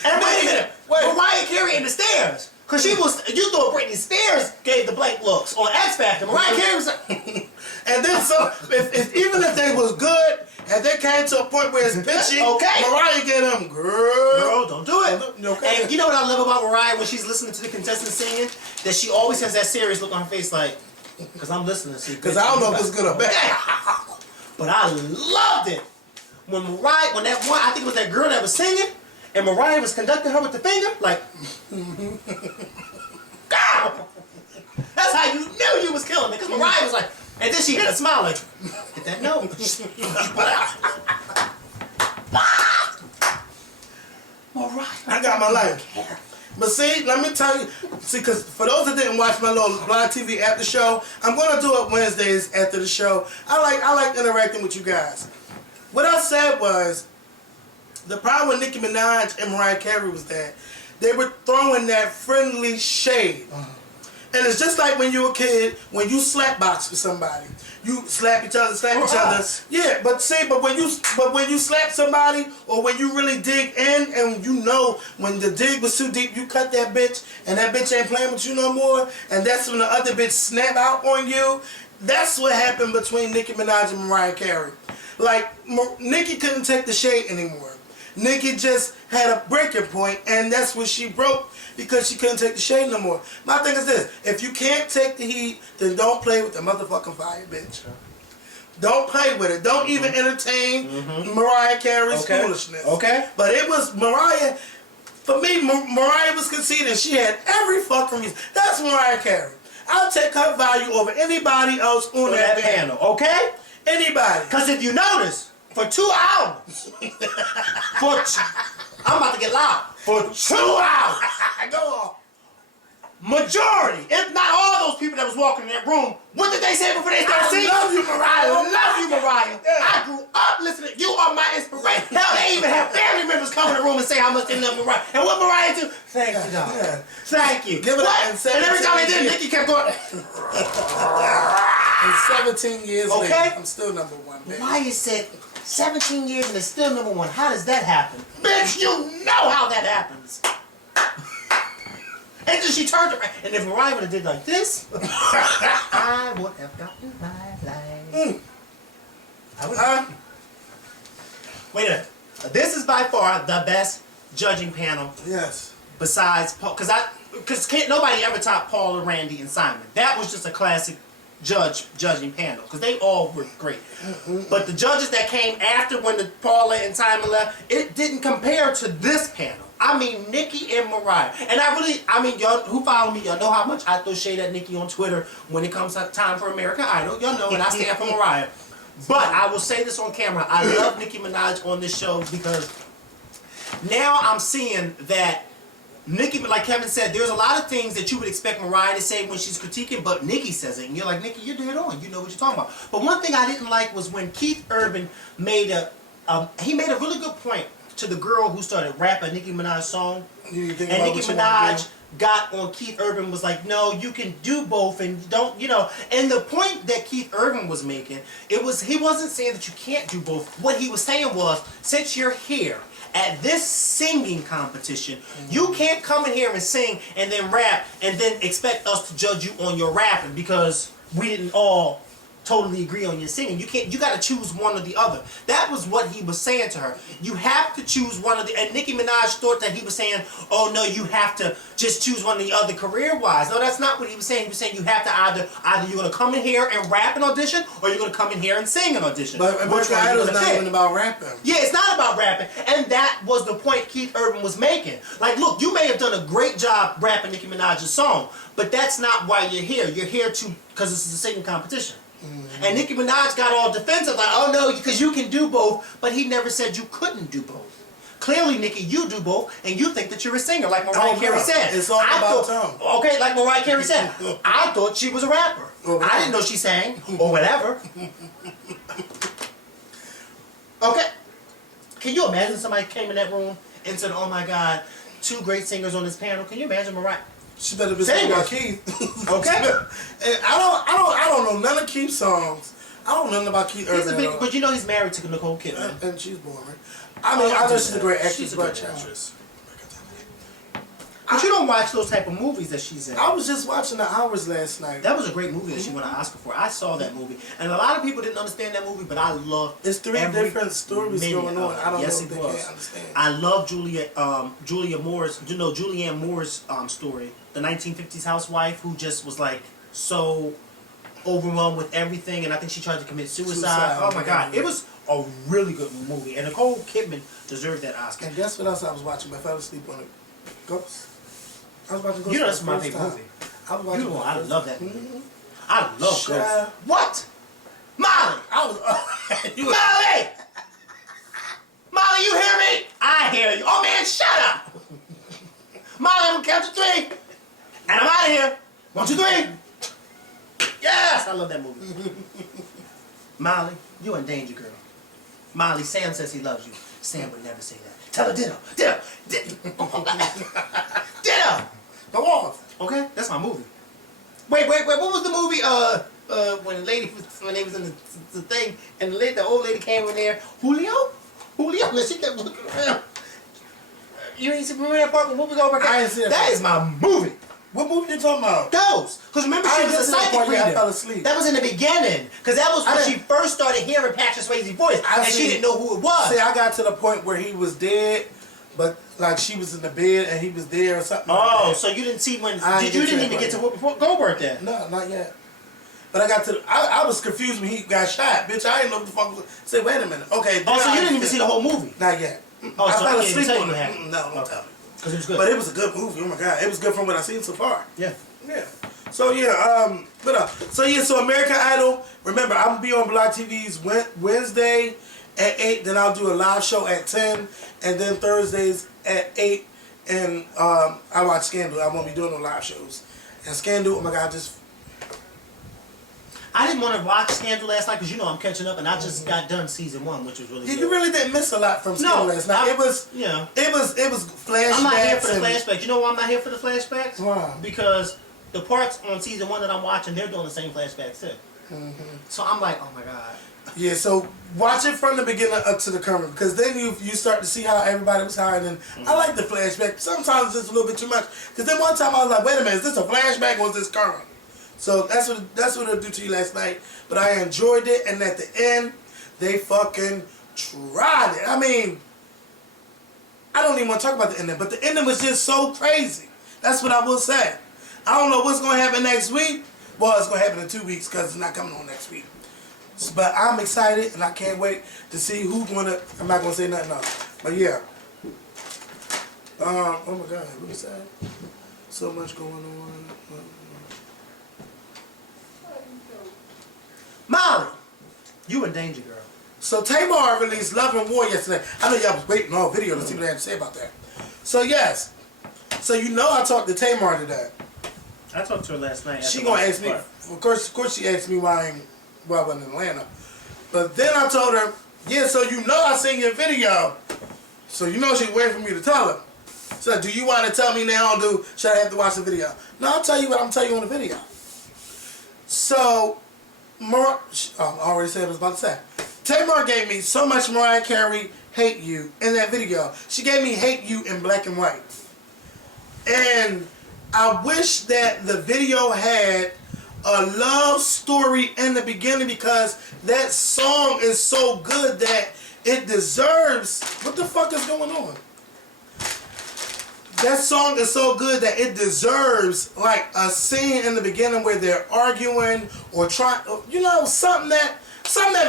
And wait a minute. Mariah Carey in the stairs. Because you thought Britney Spears gave the blank looks on X Factor. Mariah Carey was like... And then so, even if they was good, and they came to a point where it's pitchy, Okay. Mariah get them, girl, don't do it. Okay. And you know what I love about Mariah when she's listening to the contestants singing? That she always has that serious look on her face like, because I'm listening to you. Because I don't know if it's good or bad. But I loved it. When Mariah, when that one, I think it was that girl that was singing, and Mariah was conducting her with the finger, like, God! That's how you knew you was killing me, because Mariah was like, and then she hit a smile like, get that note. Mariah. I got my life. But see, let me tell you, because for those that didn't watch my little Blind TV after show, I'm going to do it Wednesdays after the show. I like interacting with you guys. What I said was, the problem with Nicki Minaj and Mariah Carey was that they were throwing that friendly shade. And it's just like when you were a kid, when you slap box with somebody. You slap each other, Yeah, but when you slap somebody, or when you really dig in, and you know when the dig was too deep, you cut that bitch, and that bitch ain't playing with you no more, and that's when the other bitch snap out on you. That's what happened between Nicki Minaj and Mariah Carey. Like, Nicki couldn't take the shade anymore. Nicki just had a breaking point, and that's when she broke, because she couldn't take the shade no more. My thing is this: if you can't take the heat, then don't play with the motherfucking fire, bitch. Don't play with it. Don't even entertain Mariah Carey's foolishness. Okay. But it was Mariah. For me, Mariah was conceding. She had every fucking reason. That's Mariah Carey. I'll take her value over anybody else on that panel. Okay? Anybody. Because if you notice, for 2 hours, I'm about to get loud. For 2 hours, Go on. majority, if not all those people that was walking in that room, what did they say before they started singing? I love you, Mariah. I love you, Mariah. I grew up listening. You are my inspiration. Hell, they even have family members come in the room and say how much they love Mariah. And what Mariah do? Thank you, God. Yeah. Thank you. Give it What? up. And every time they did, Nicki kept going. And 17 years later, I'm still number one, baby. Mariah said 17 years and it's still number one. How does that happen? Bitch, you know how that happens. And then she turned around, and if Mariah would have did like this, I would have gotten my life. I would. Wait a minute. This is by far the best judging panel. Yes. Besides Paul, because can't nobody ever top Paul or Randy and Simon. That was just a classic judging panel because they all were great. But the judges that came after when the Paula and Simon left, it didn't compare to this panel. I mean, Nicki and Mariah. And y'all who follow me, y'all know how much I throw shade at Nicki on Twitter when it comes time for American Idol. Y'all know, and I stand for Mariah. But I will say this on camera. I love Nicki Minaj on this show because now I'm seeing that Nicki, like Kevin said, there's a lot of things that you would expect Mariah to say when she's critiquing, but Nicki says it, and you're like, Nicki, you're dead on. You know what you're talking about. But one thing I didn't like was when Keith Urban made a really good point to the girl who started rapping Nicki Minaj's song, You think and about Nicki what you wanna Minaj got on Keith Urban was like, no, you can do both, and don't, you know. And the point that Keith Urban was making, he wasn't saying that you can't do both. What he was saying was, since you're here at this singing competition, you can't come in here and sing and then rap and then expect us to judge you on your rapping because we didn't all totally agree on your singing. You gotta choose one or the other. That was what he was saying to her. You have to choose one of the, and Nicki Minaj thought that he was saying, oh no, you have to just choose one or the other career-wise. No, that's not what he was saying. He was saying you have to either you're gonna come in here and rap an audition, or you're gonna come in here and sing an audition. But American Idol is not even about rapping. Yeah, it's not about rapping, and that was the point Keith Urban was making. Like, look, you may have done a great job rapping Nicki Minaj's song, but that's not why you're here. You're here because this is a singing competition. And Nicki Minaj got all defensive, like, oh no, because you can do both, but he never said you couldn't do both. Clearly, Nicki, you do both, and you think that you're a singer, like Mariah Carey said. It's all about tone. Okay, like Mariah Carey said. I thought she was a rapper. I didn't know she sang, or whatever. Okay. Can you imagine somebody came in that room and said, oh my God, 2 great singers on this panel? Can you imagine Mariah? She better be singing about Keith. Okay. And I don't know none of Keith's songs. I don't know nothing about Keith Urban. But you know he's married to Nicole Kidman. And she's boring. I mean, I know she's a great actress, She's a but great actress. But you don't watch those type of movies that she's in. I was just watching The Hours last night. That was a great movie that she won an Oscar for. I saw that movie, and a lot of people didn't understand that movie, but I love. It's 3 different stories going on. I don't know if they can't understand. I love Julianne Moore's story, the 1950s housewife who just was like so overwhelmed with everything, and I think she tried to commit suicide. Oh my God, it was a really good movie, and Nicole Kidman deserved that Oscar. And guess what else I was watching? I fell asleep on it. Ghost. I was watching Ghost. You know that's my favorite movie. I was watching. I love that movie. I love Ghost. What? Molly! Molly! Molly, you hear me? I hear you. Oh man, shut up! Molly, I'm gonna count to 3. And I'm out of here. 1, 2, 3. Yes! I love that movie. Molly, you're in danger, girl. Molly, Sam says he loves you. Sam would never say that. Tell her ditto. Ditto! Go off. Okay, that's my movie. Wait, what was the movie, when they was in the thing, and the old lady came in there, Julio, let's see that looking around. You ain't remember that part when Whoopi Goldberg? I ain't seen that. That is my movie. What movie you talking about? Those. Because remember she was a psychic reader. I fell asleep. That was in the beginning. Because that was when she first started hearing Patrick Swayze's voice. And she didn't know who it was. See, I got to the point where he was dead, but like she was in the bed and he was there or something. Oh, like so you didn't see when... You didn't even get to Whoopi Goldberg then? No, not yet. But I got to... I was confused when he got shot. Bitch, I didn't know what the fuck was... Say, wait a minute. Okay. Oh, so you didn't even see the whole movie? Not yet. Oh, I so fell I can't asleep tell you on what it. happened. No, don't tell me. Because it was good. But it was a good movie. Oh my God. It was good from what I've seen so far. Yeah. Yeah. So yeah, so American Idol. Remember, I'm gonna be on Block TV's Wednesday at 8. Then I'll do a live show at 10, and then Thursdays at 8. And I watch Scandal. I won't be doing no live shows. And Scandal, oh my God, I didn't want to watch Scandal last night because you know I'm catching up, and I just got done season 1, which was really good. You really didn't miss a lot from Scandal last night. It was flashbacks. I'm not here for the flashbacks. You know why I'm not here for the flashbacks? Why? Because the parts on season 1 that I'm watching, they're doing the same flashbacks too. So I'm like, oh my God. Yeah, so watch it from the beginning up to the current, because then you start to see how everybody was hired. And I like the flashback. Sometimes it's a little bit too much. Because then one time I was like, wait a minute, is this a flashback or is this current? So that's what it'll do to you last night. But I enjoyed it, and at the end, they fucking tried it. I mean, I don't even want to talk about the ending, but the ending was just so crazy. That's what I will say. I don't know what's going to happen next week. Well, it's going to happen in 2 weeks because it's not coming on next week. But I'm excited, and I can't wait to see who's going to... I'm not going to say nothing else. But yeah. Oh my God, what is that? So much going on. Molly, you in danger, girl. So Tamar released Love and War yesterday. I know y'all was waiting on a video to see what they had to say about that. So yes, So you know I talked to Tamar today. I talked to her last night. She gonna ask me. Of course, she asked me why I wasn't in Atlanta. But then I told her, yeah. So you know I seen your video. So you know she's waiting for me to tell her. So do you want to tell me now? Or should I have to watch the video? No, I'll tell you what I'm telling you on the video. So, I already said what I was about to say. Tamar gave me so much Mariah Carey Hate You in that video. She gave me Hate You in black and white. And I wish that the video had a love story in the beginning because that song is so good that it deserves... What the fuck is going on? That song is so good that it deserves like a scene in the beginning where they're arguing or trying, you know, something that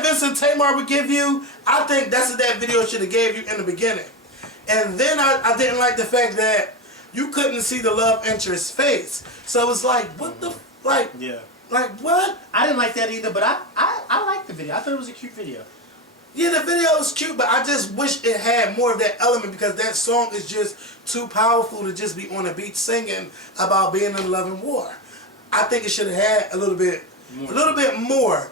Vincent Tamar would give you. I think that's what that video should have gave you in the beginning. And then I didn't like the fact that you couldn't see the love interest's face. So it's like, what the, like, yeah. Like what? I didn't like that either, but I liked the video. I thought it was a cute video. Yeah, the video was cute, but I just wish it had more of that element because that song is just too powerful to just be on the beach singing about being in love and war. I think it should have had a little bit more.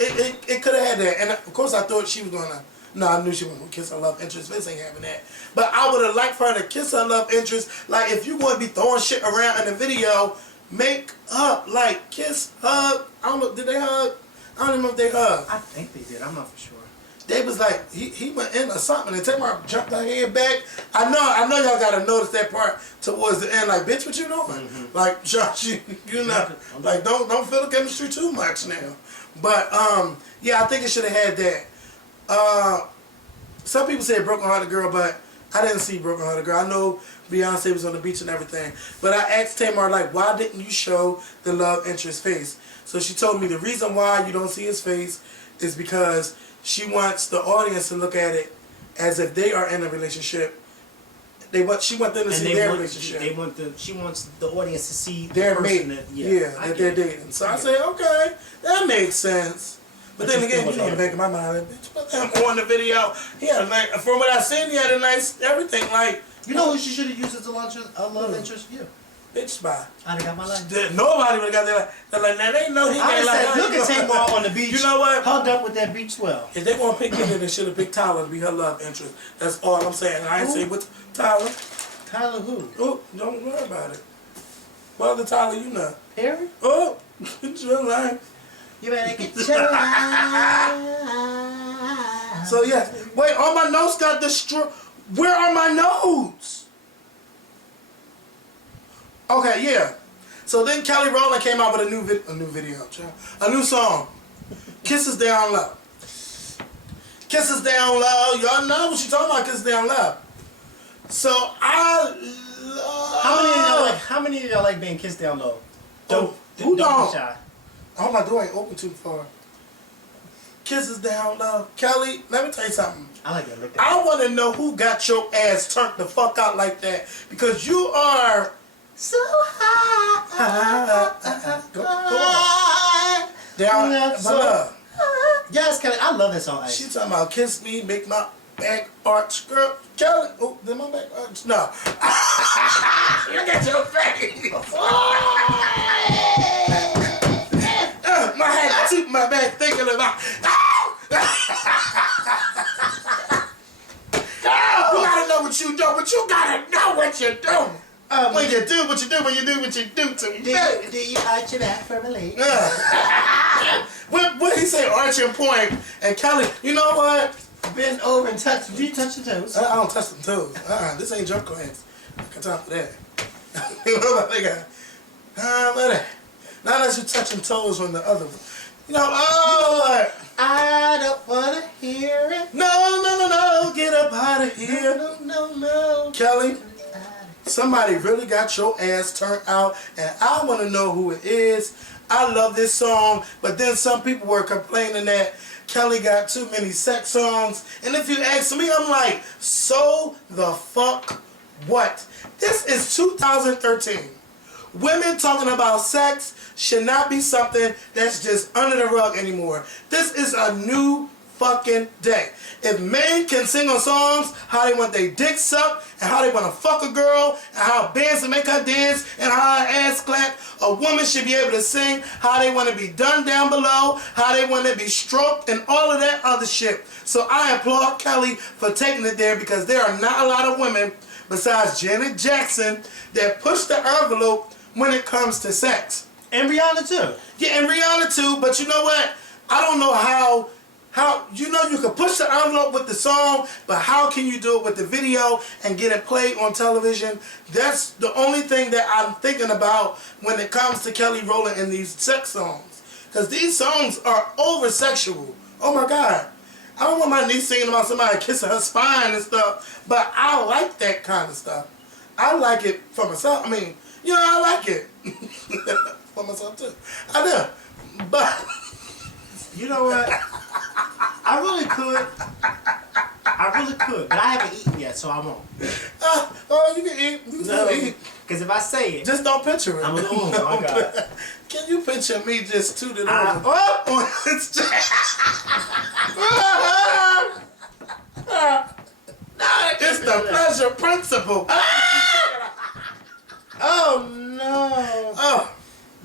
It could have had that, and of course I thought she was gonna. No, I knew she was gonna kiss her love interest. Vince ain't having that. But I would have liked for her to kiss her love interest. Like if you want to be throwing shit around in the video, make up, like kiss, hug. I don't know. Did they hug? I don't even know if they hugged. I think they did. I'm not for sure. They was like, he went in or something, and Tamar jumped her head back. I know y'all gotta notice that part towards the end. Like, bitch, what you doing? Mm-hmm. Like, Josh, you know, like don't feel the chemistry too much now. But yeah, I think it should have had that. Some people say Broken Hearted Girl, but I didn't see Broken Hearted Girl. I know Beyonce was on the beach and everything, but I asked Tamar like, why didn't you show the love interest face? So she told me the reason why you don't see his face is because she wants the audience to look at it as if they are in a relationship. She wants them to see their relationship. She wants the audience to see their mate. That they're dating. So I say, okay, that makes sense. But then again, you know, in the back of my mind, bitch, put him on the video. He had a nice, from what I seen, he had a nice everything. Like, you know who she should have used as a love interest? You. Bitch, bye. I'd have got my life. Nobody would have got that. They're like, now they know he ain't like. Look at Tamar on the beach. You know what? Hugged up with that beach swell. If they want to pick Kenya, they should have picked Tyler to be her love interest. That's all I'm saying. I ain't say what Tyler. Tyler who? Oh, don't worry about it. What other Tyler you know? Perry? Oh, get your life. You better get your life. So yes. Wait, all my notes got destroyed. Where are my notes? Okay, yeah. So then Kelly Rowland came out with a new song, "Kisses Down Low." Kisses Down Low. Y'all know what she talking about. Kisses Down Low. So I love. How many of y'all like being kissed down low? Who don't? Be shy. Oh, my door ain't open too far. Kisses Down Low. Kelly, let me tell you something. I like that. I want to know who got your ass turned the fuck out like that because you are. So high. Go on. Down, love. Yes, Kelly, I love that song. She talking about kiss me, make my back arch, girl. Kelly, oh, did my back arch? No. Look at your face. My head, tip my back, thinking about. You gotta know what you do, but you gotta know what you do. When you do what you do, when you do what you do to me. Do you arch your back for me? What he say, arch and point, and Kelly, you know what? Bend over and touch. Do you touch the toes? I don't touch the toes. This ain't jump class. I got time for that. What about that guy? Now that you touching toes on the other one. You know, I don't wanna hear it. No, get up out of here. No. Kelly, somebody really got your ass turned out, and I want to know who it is. I love this song, but then some people were complaining that Kelly got too many sex songs. And if you ask me, I'm like, so the fuck what? This is 2013. Women talking about sex should not be something that's just under the rug anymore. This is a new fucking day. If men can sing on songs how they want their dick sucked and how they want to fuck a girl and how bands to make her dance and how her ass clap, a woman should be able to sing how they want to be done down below, how they want to be stroked, and all of that other shit. So I applaud Kelly for taking it there, because there are not a lot of women besides Janet Jackson that push the envelope when it comes to sex. And Rihanna too. Yeah, and Rihanna too, but you know what? I don't know how you know you can push the envelope with the song, but how can you do it with the video and get it played on television? That's the only thing that I'm thinking about when it comes to Kelly Rowland and these sex songs. Because these songs are over sexual. Oh my God. I don't want my niece singing about somebody kissing her spine and stuff, but I like that kind of stuff. I like it for myself. I mean, you know, I like it. For myself too. I do. But You know what? I really could, but I haven't eaten yet, so I won't. oh, you can eat. You can eat. Because if I say it, Just don't picture it. I'm like, oh my God. Can you picture me just tooted over? Oh! It's the pleasure principle. Oh no! Oh.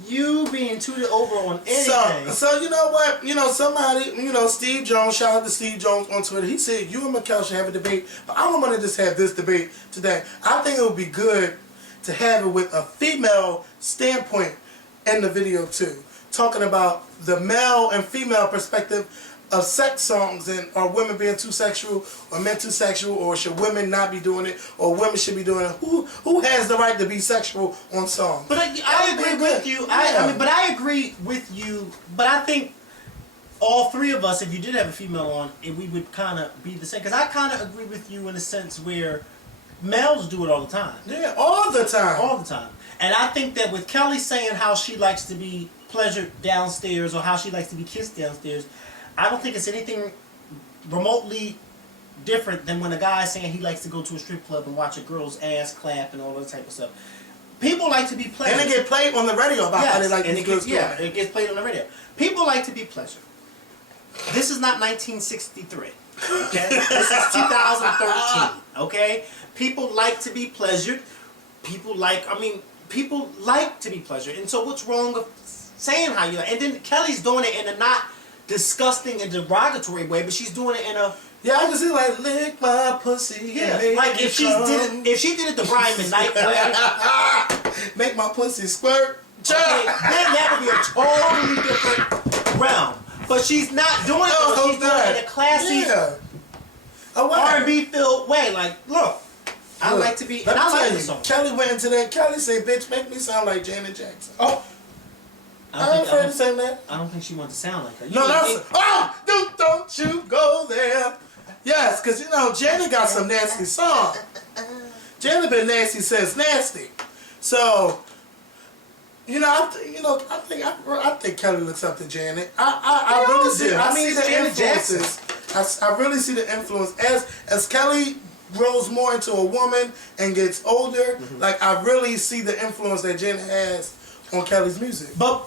You being tooted over on anything. So you know what? You know, somebody, you know, Steve Jones, shout out to Steve Jones on Twitter. He said you and Mikkel should have a debate, but I don't want to just have this debate today. I think it would be good to have it with a female standpoint in the video too, talking about the male and female perspective of sex songs, and are women being too sexual or men too sexual, or should women not be doing it, or women should be doing it? Who has the right to be sexual on songs? But I agree with you. I mean, but I agree with you. But I think all three of us, if you did have a female on, we would kind of be the same. Because I kind of agree with you in a sense where males do it all the time. Yeah, all the time. All the time. And I think that with Kelly saying how she likes to be pleasured downstairs or how she likes to be kissed downstairs, I don't think it's anything remotely different than when a guy's saying he likes to go to a strip club and watch a girl's ass clap and all that type of stuff. People like to be pleasured. And it get played on the radio about how they like these girls doing it. It gets played on the radio. People like to be pleasured. This is not 1963. Okay? This is 2013. Okay? People like to be pleasured. People like to be pleasured. And so what's wrong with saying how you like? And then Kelly's doing it in a not disgusting and derogatory way, but she's doing it in a I can see like lick my pussy. Yeah, like if she did it the Brian McKnight way, make my pussy squirt. Okay, then that would be a totally different realm. But she's not doing it. She's doing it in a classy R&B filled way. Like, look, I like to be, and I like this song. Kelly went into that. Kelly said, "Bitch, make me sound like Janet Jackson." Oh. I ain't afraid to say that. I don't think she wanted to sound like her. No, that's don't you go there. Yes, because you know Janet got some nasty songs. Janet been nasty since nasty. So, I think Kelly looks up to Janet. I really do. I see the influences. I really see the influence as Kelly grows more into a woman and gets older. Like I really see the influence that Janet has on Kelly's music. But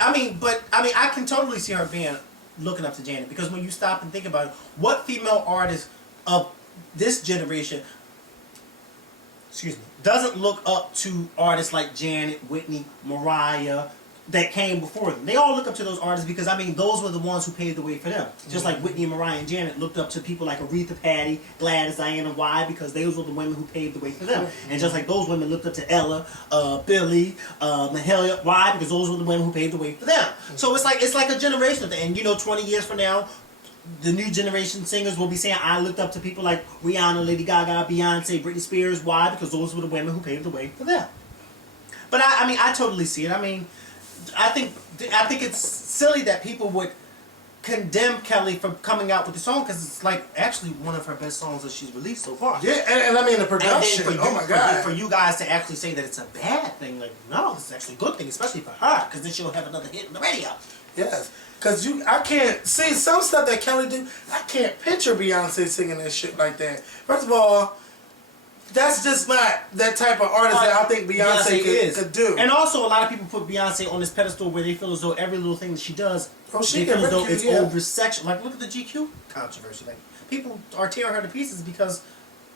I can totally see her being looking up to Janet, because when you stop and think about it, what female artist of this generation, doesn't look up to artists like Janet, Whitney, Mariah, that came before them? They all look up to those artists because, those were the ones who paved the way for them. Just like Whitney, Mariah, and Janet looked up to people like Aretha, Patti, Gladys, Diana. Why? Because those were the women who paved the way for them. And just like those women looked up to Ella, Billie, Mahalia. Why? Because those were the women who paved the way for them. So it's like a generational thing. And 20 years from now, the new generation singers will be saying, I looked up to people like Rihanna, Lady Gaga, Beyonce, Britney Spears. Why? Because those were the women who paved the way for them. But I totally see it. I think it's silly that people would condemn Kelly for coming out with the song, because it's like actually one of her best songs that she's released so far. Yeah, and the production. Oh my God! For you guys to actually say that it's a bad thing, like no, it's actually a good thing, especially for her, because then she'll have another hit on the radio. Yes, because I can't see some stuff that Kelly do. I can't picture Beyonce singing that shit like that. First of all, that's just not that type of artist that I think Beyonce could do. And also, a lot of people put Beyonce on this pedestal where they feel as though every little thing that she does, she they feel as though can it's yeah. over sexual. Like, look at the GQ controversy. Like, people are tearing her to pieces because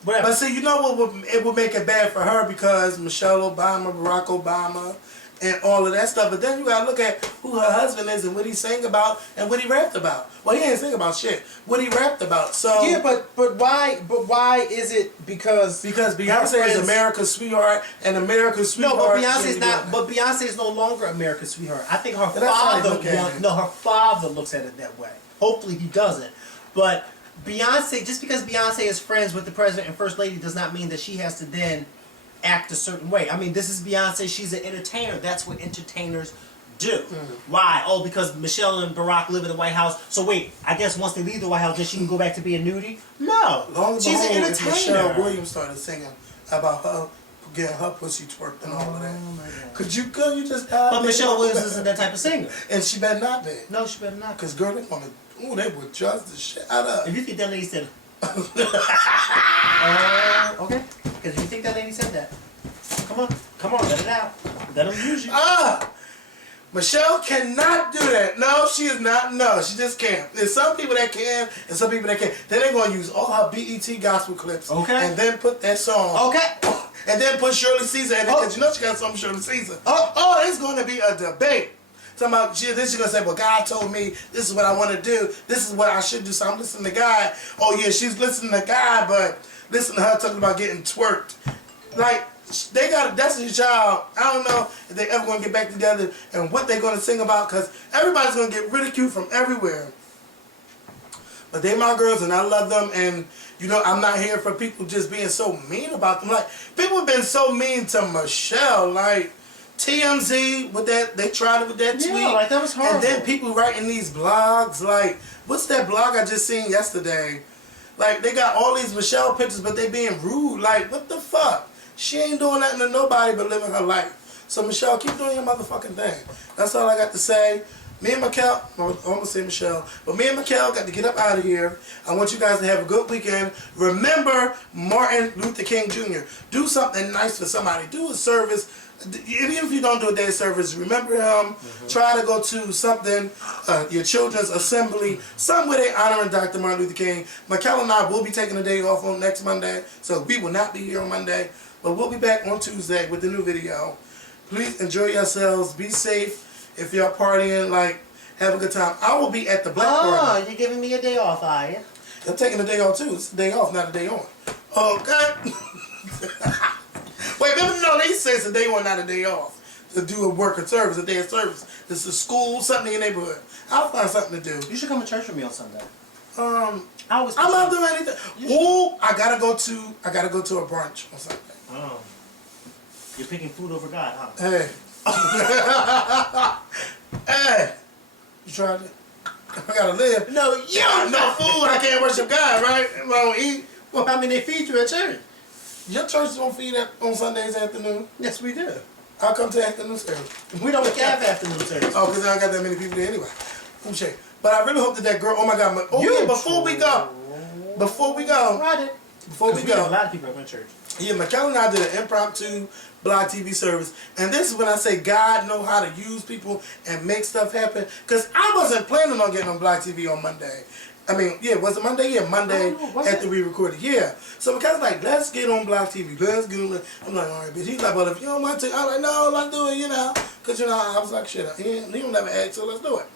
whatever. But see, you know what it would make it bad for her because Michelle Obama, Barack Obama, and all of that stuff. But then you gotta look at who her husband is and what he sang about and what he rapped about. Well, he ain't sing about shit. What he rapped about. So Yeah, but why is it because Beyonce is America's sweetheart and America's sweetheart. No, but Beyonce's not. But Beyonce is no longer America's sweetheart. I think her That's how they father. look at it. No, her father looks at it that way. Hopefully, he doesn't. But Beyonce, just because Beyonce is friends with the president and first lady, does not mean that she has to then act a certain way. I mean, this is Beyonce. She's an entertainer. That's what entertainers do. Why? Oh, because Michelle and Barack live in the White House. So wait, I guess once they leave the White House, then she can go back to being nudie? No. Long She's an behold, entertainer. Michelle Williams started singing about her getting her pussy twerked and all of that. Could you just But Michelle Williams isn't that type of singer. And she better not be. No, she better not. Because girl, they wanna they would judge the shit out of her. If you think that lady said, okay. Because if you think that lady said that, come on, let it out. Let them use you. Michelle cannot do that. No, she is not. No, she just can't. There's some people that can, and some people that can't. Then they're gonna use all her BET gospel clips, Okay. and then put that song, Okay. and then put Shirley Caesar in it because you know she got something Shirley Caesar. Oh, it's gonna be a debate. Talking about then she's gonna say, well, God told me this is what I want to do. This is what I should do. So I'm listening to God. Oh yeah, she's listening to God, but listen to her talking about getting twerked. Like they got Destiny's Child. I don't know if they ever gonna get back together and what they're gonna sing about because everybody's gonna get ridiculed from everywhere. But they my girls and I love them, and you know I'm not here for people just being so mean about them. Like people have been so mean to Michelle, like TMZ with that, they tried it with that tweet. Yeah, like that was horrible. And then people writing these blogs, like what's that blog I just seen yesterday? Like they got all these Michelle pictures, but they being rude. Like what the fuck? She ain't doing nothing to nobody but living her life. So Michelle, keep doing your motherfucking thing. That's all I got to say. Me and Mikkel, I almost say Michelle, but me and Mikkel got to get up out of here. I want you guys to have a good weekend. Remember Martin Luther King Jr. Do something nice for somebody. Do a service. Even if you don't do a day service, remember him. Try to go to something, your children's assembly, somewhere they honoring Dr. Martin Luther King. Mikkel and I will be taking a day off on next Monday, so we will not be here on Monday. But we'll be back on Tuesday with the new video. Please enjoy yourselves. Be safe. If you're partying, like, have a good time. I will be at the Black Party. You're giving me a day off, are you? I'm taking a day off too. It's a day off, not a day on. Okay. Wait, no, they say it's a day on, not a day off. To do a work of service, a day of service. This is school, something in your neighborhood. I'll find something to do. You should come to church with me on Sunday. I'm not doing anything. Ooh, I gotta go to a brunch on Sunday. Oh. You're picking food over God, huh? Hey. Hey. You tried it? I gotta live. No, you No food, I can't worship God, right? If I don't eat. Well, I mean, they feed you at church. Your church don't feed that on Sundays afternoon. Yes, we do. I'll come to afternoon service. We don't have afternoon service. Oh, because I don't got that many people there anyway. Okay. But I really hope that girl, oh my God. Yeah, before we go. Right. Before we We got a go. lot of people at my church. Yeah, Mikkel and I did an impromptu Blog TV service. And this is when I say God know how to use people and make stuff happen. Because I wasn't planning on getting on Blog TV on Monday. I mean, yeah, was it Monday? Yeah, Monday after we recorded. Yeah. So Mikkel's like, let's get on Blog TV. Let's get on. I'm like, all right, bitch. He's like, well, if you don't want to, I'm like, no, let's do it, you know. Because, you know, I was like, shit, he don't never ask, so let's do it.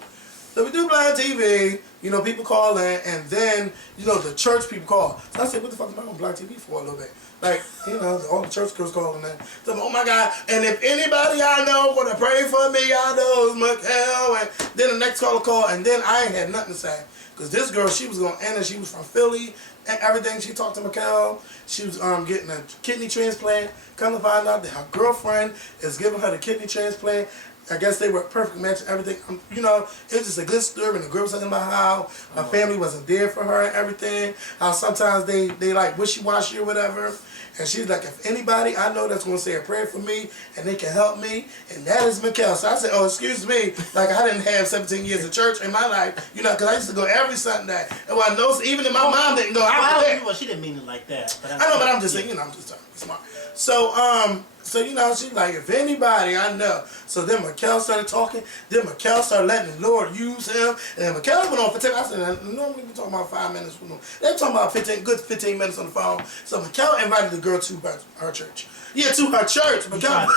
So we do Blind TV, you know, people call in, and then, you know, the church people call. So I said, what the fuck am I on Blind TV for a little bit? Like, you know, all the church girls calling in. So, oh my God, and if anybody I know want to pray for me, I know it's Mikkel. And then the next caller called, and then I ain't had nothing to say. Because this girl, she was going to enter, she was from Philly, and everything. She talked to Mikkel. She was getting a kidney transplant. Come to find out that her girlfriend is giving her the kidney transplant. I guess they were a perfect match and everything. You know, it was just a good story. And the girl was talking about how her family wasn't there for her and everything. How sometimes they like wishy-washy or whatever. And she's like, if anybody I know that's going to say a prayer for me and they can help me, and that is Mikkel. So I said, oh, excuse me. Like, I didn't have 17 years of church in my life, you know, because I used to go every Sunday. And when I know, even if my mom didn't go, I was there. Well, she didn't mean it like that. But I know, but I'm just saying, you know, I'm just talking smart. So, you know, she's like, if anybody I know. So then Mikkel started talking. Then Mikkel started letting the Lord use him. And then Mikkel went on for 10 minutes. I said, normally we talking about 5 minutes. They were talking about 15 minutes on the phone. So Mikkel invited the girl to her church. Yeah, to her church. Mikkel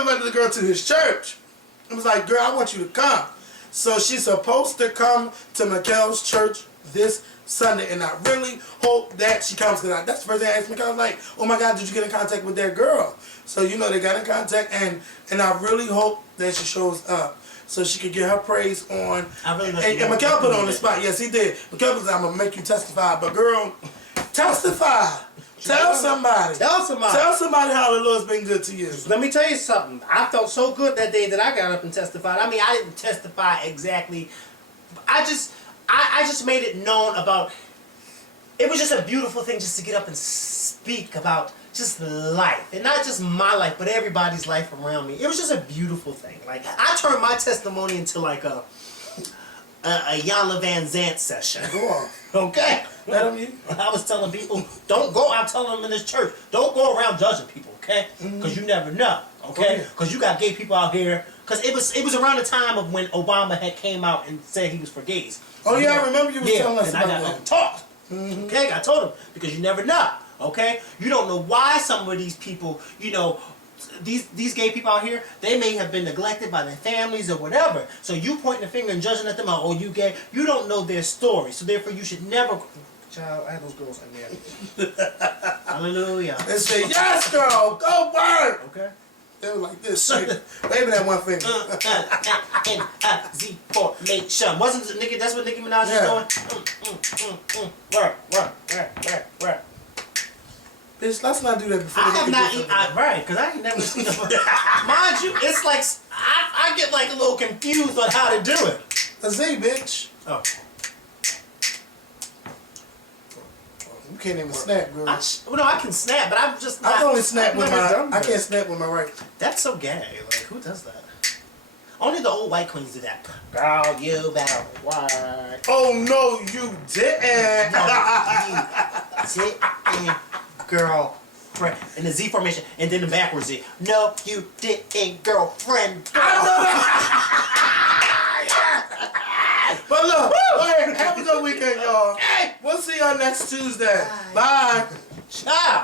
invited the girl to his church. It was like, girl, I want you to come. So she's supposed to come to Mikkel's church this Sunday, and I really hope that she comes, because that's the first thing I asked Mikkel. I was like, oh my God, did you get in contact with that girl? So, you know, they got in contact, and I really hope that she shows up so she could get her praise on. I really and Mikkel put on the spot. Yes, he did. Mikkel was like, I'm going to make you testify. But girl, testify. Tell somebody. Tell somebody. Tell somebody how the Lord's been good to you. Let me tell you something. I felt so good that day that I got up and testified. I mean, I didn't testify exactly. I just made it known about. It was just a beautiful thing just to get up and speak about just life, and not just my life, but everybody's life around me. It was just a beautiful thing. Like, I turned my testimony into like a Iyanla Vanzant session. Go on. Okay. Let him you. I was telling people, don't go. I'm telling them in this church, don't go around judging people, okay? Because you never know, okay? Because you got gay people out here. Because it was around the time of when Obama had came out and said he was for gays. Oh yeah, I remember you was telling us and about I got that. up and talked. Okay, I told him, because you never know, okay? You don't know why some of these people, you know, these gay people out here, they may have been neglected by their families or whatever. So you pointing the finger and judging at them, oh, you gay, you don't know their story. So therefore you should never... Child, I had those girls in there. Hallelujah. They say, yes, girl, go work. Okay. They were like this. Waving that one finger. Z formation. Wasn't it, Nicki? That's what Nicki Minaj is doing. Work. Bitch, let's not do that before I they have get not this eaten. over. Right, because I ain't never seen it. Mind you, it's like I get like a little confused on how to do it. A Z, bitch. Oh. You can't even snap, girl. No, I can snap, but I'm just not. I can only snap with I've never my. done I that. can't snap with my right. That's so gay. Like, who does that? Only the old white queens do that. Girl, you better work. Oh no, you didn't. You didn't, girlfriend. And the Z formation, and then the backwards Z. No, you didn't, girlfriend. But look, wait, have a good weekend, y'all. We'll see y'all next Tuesday. Bye. Ciao.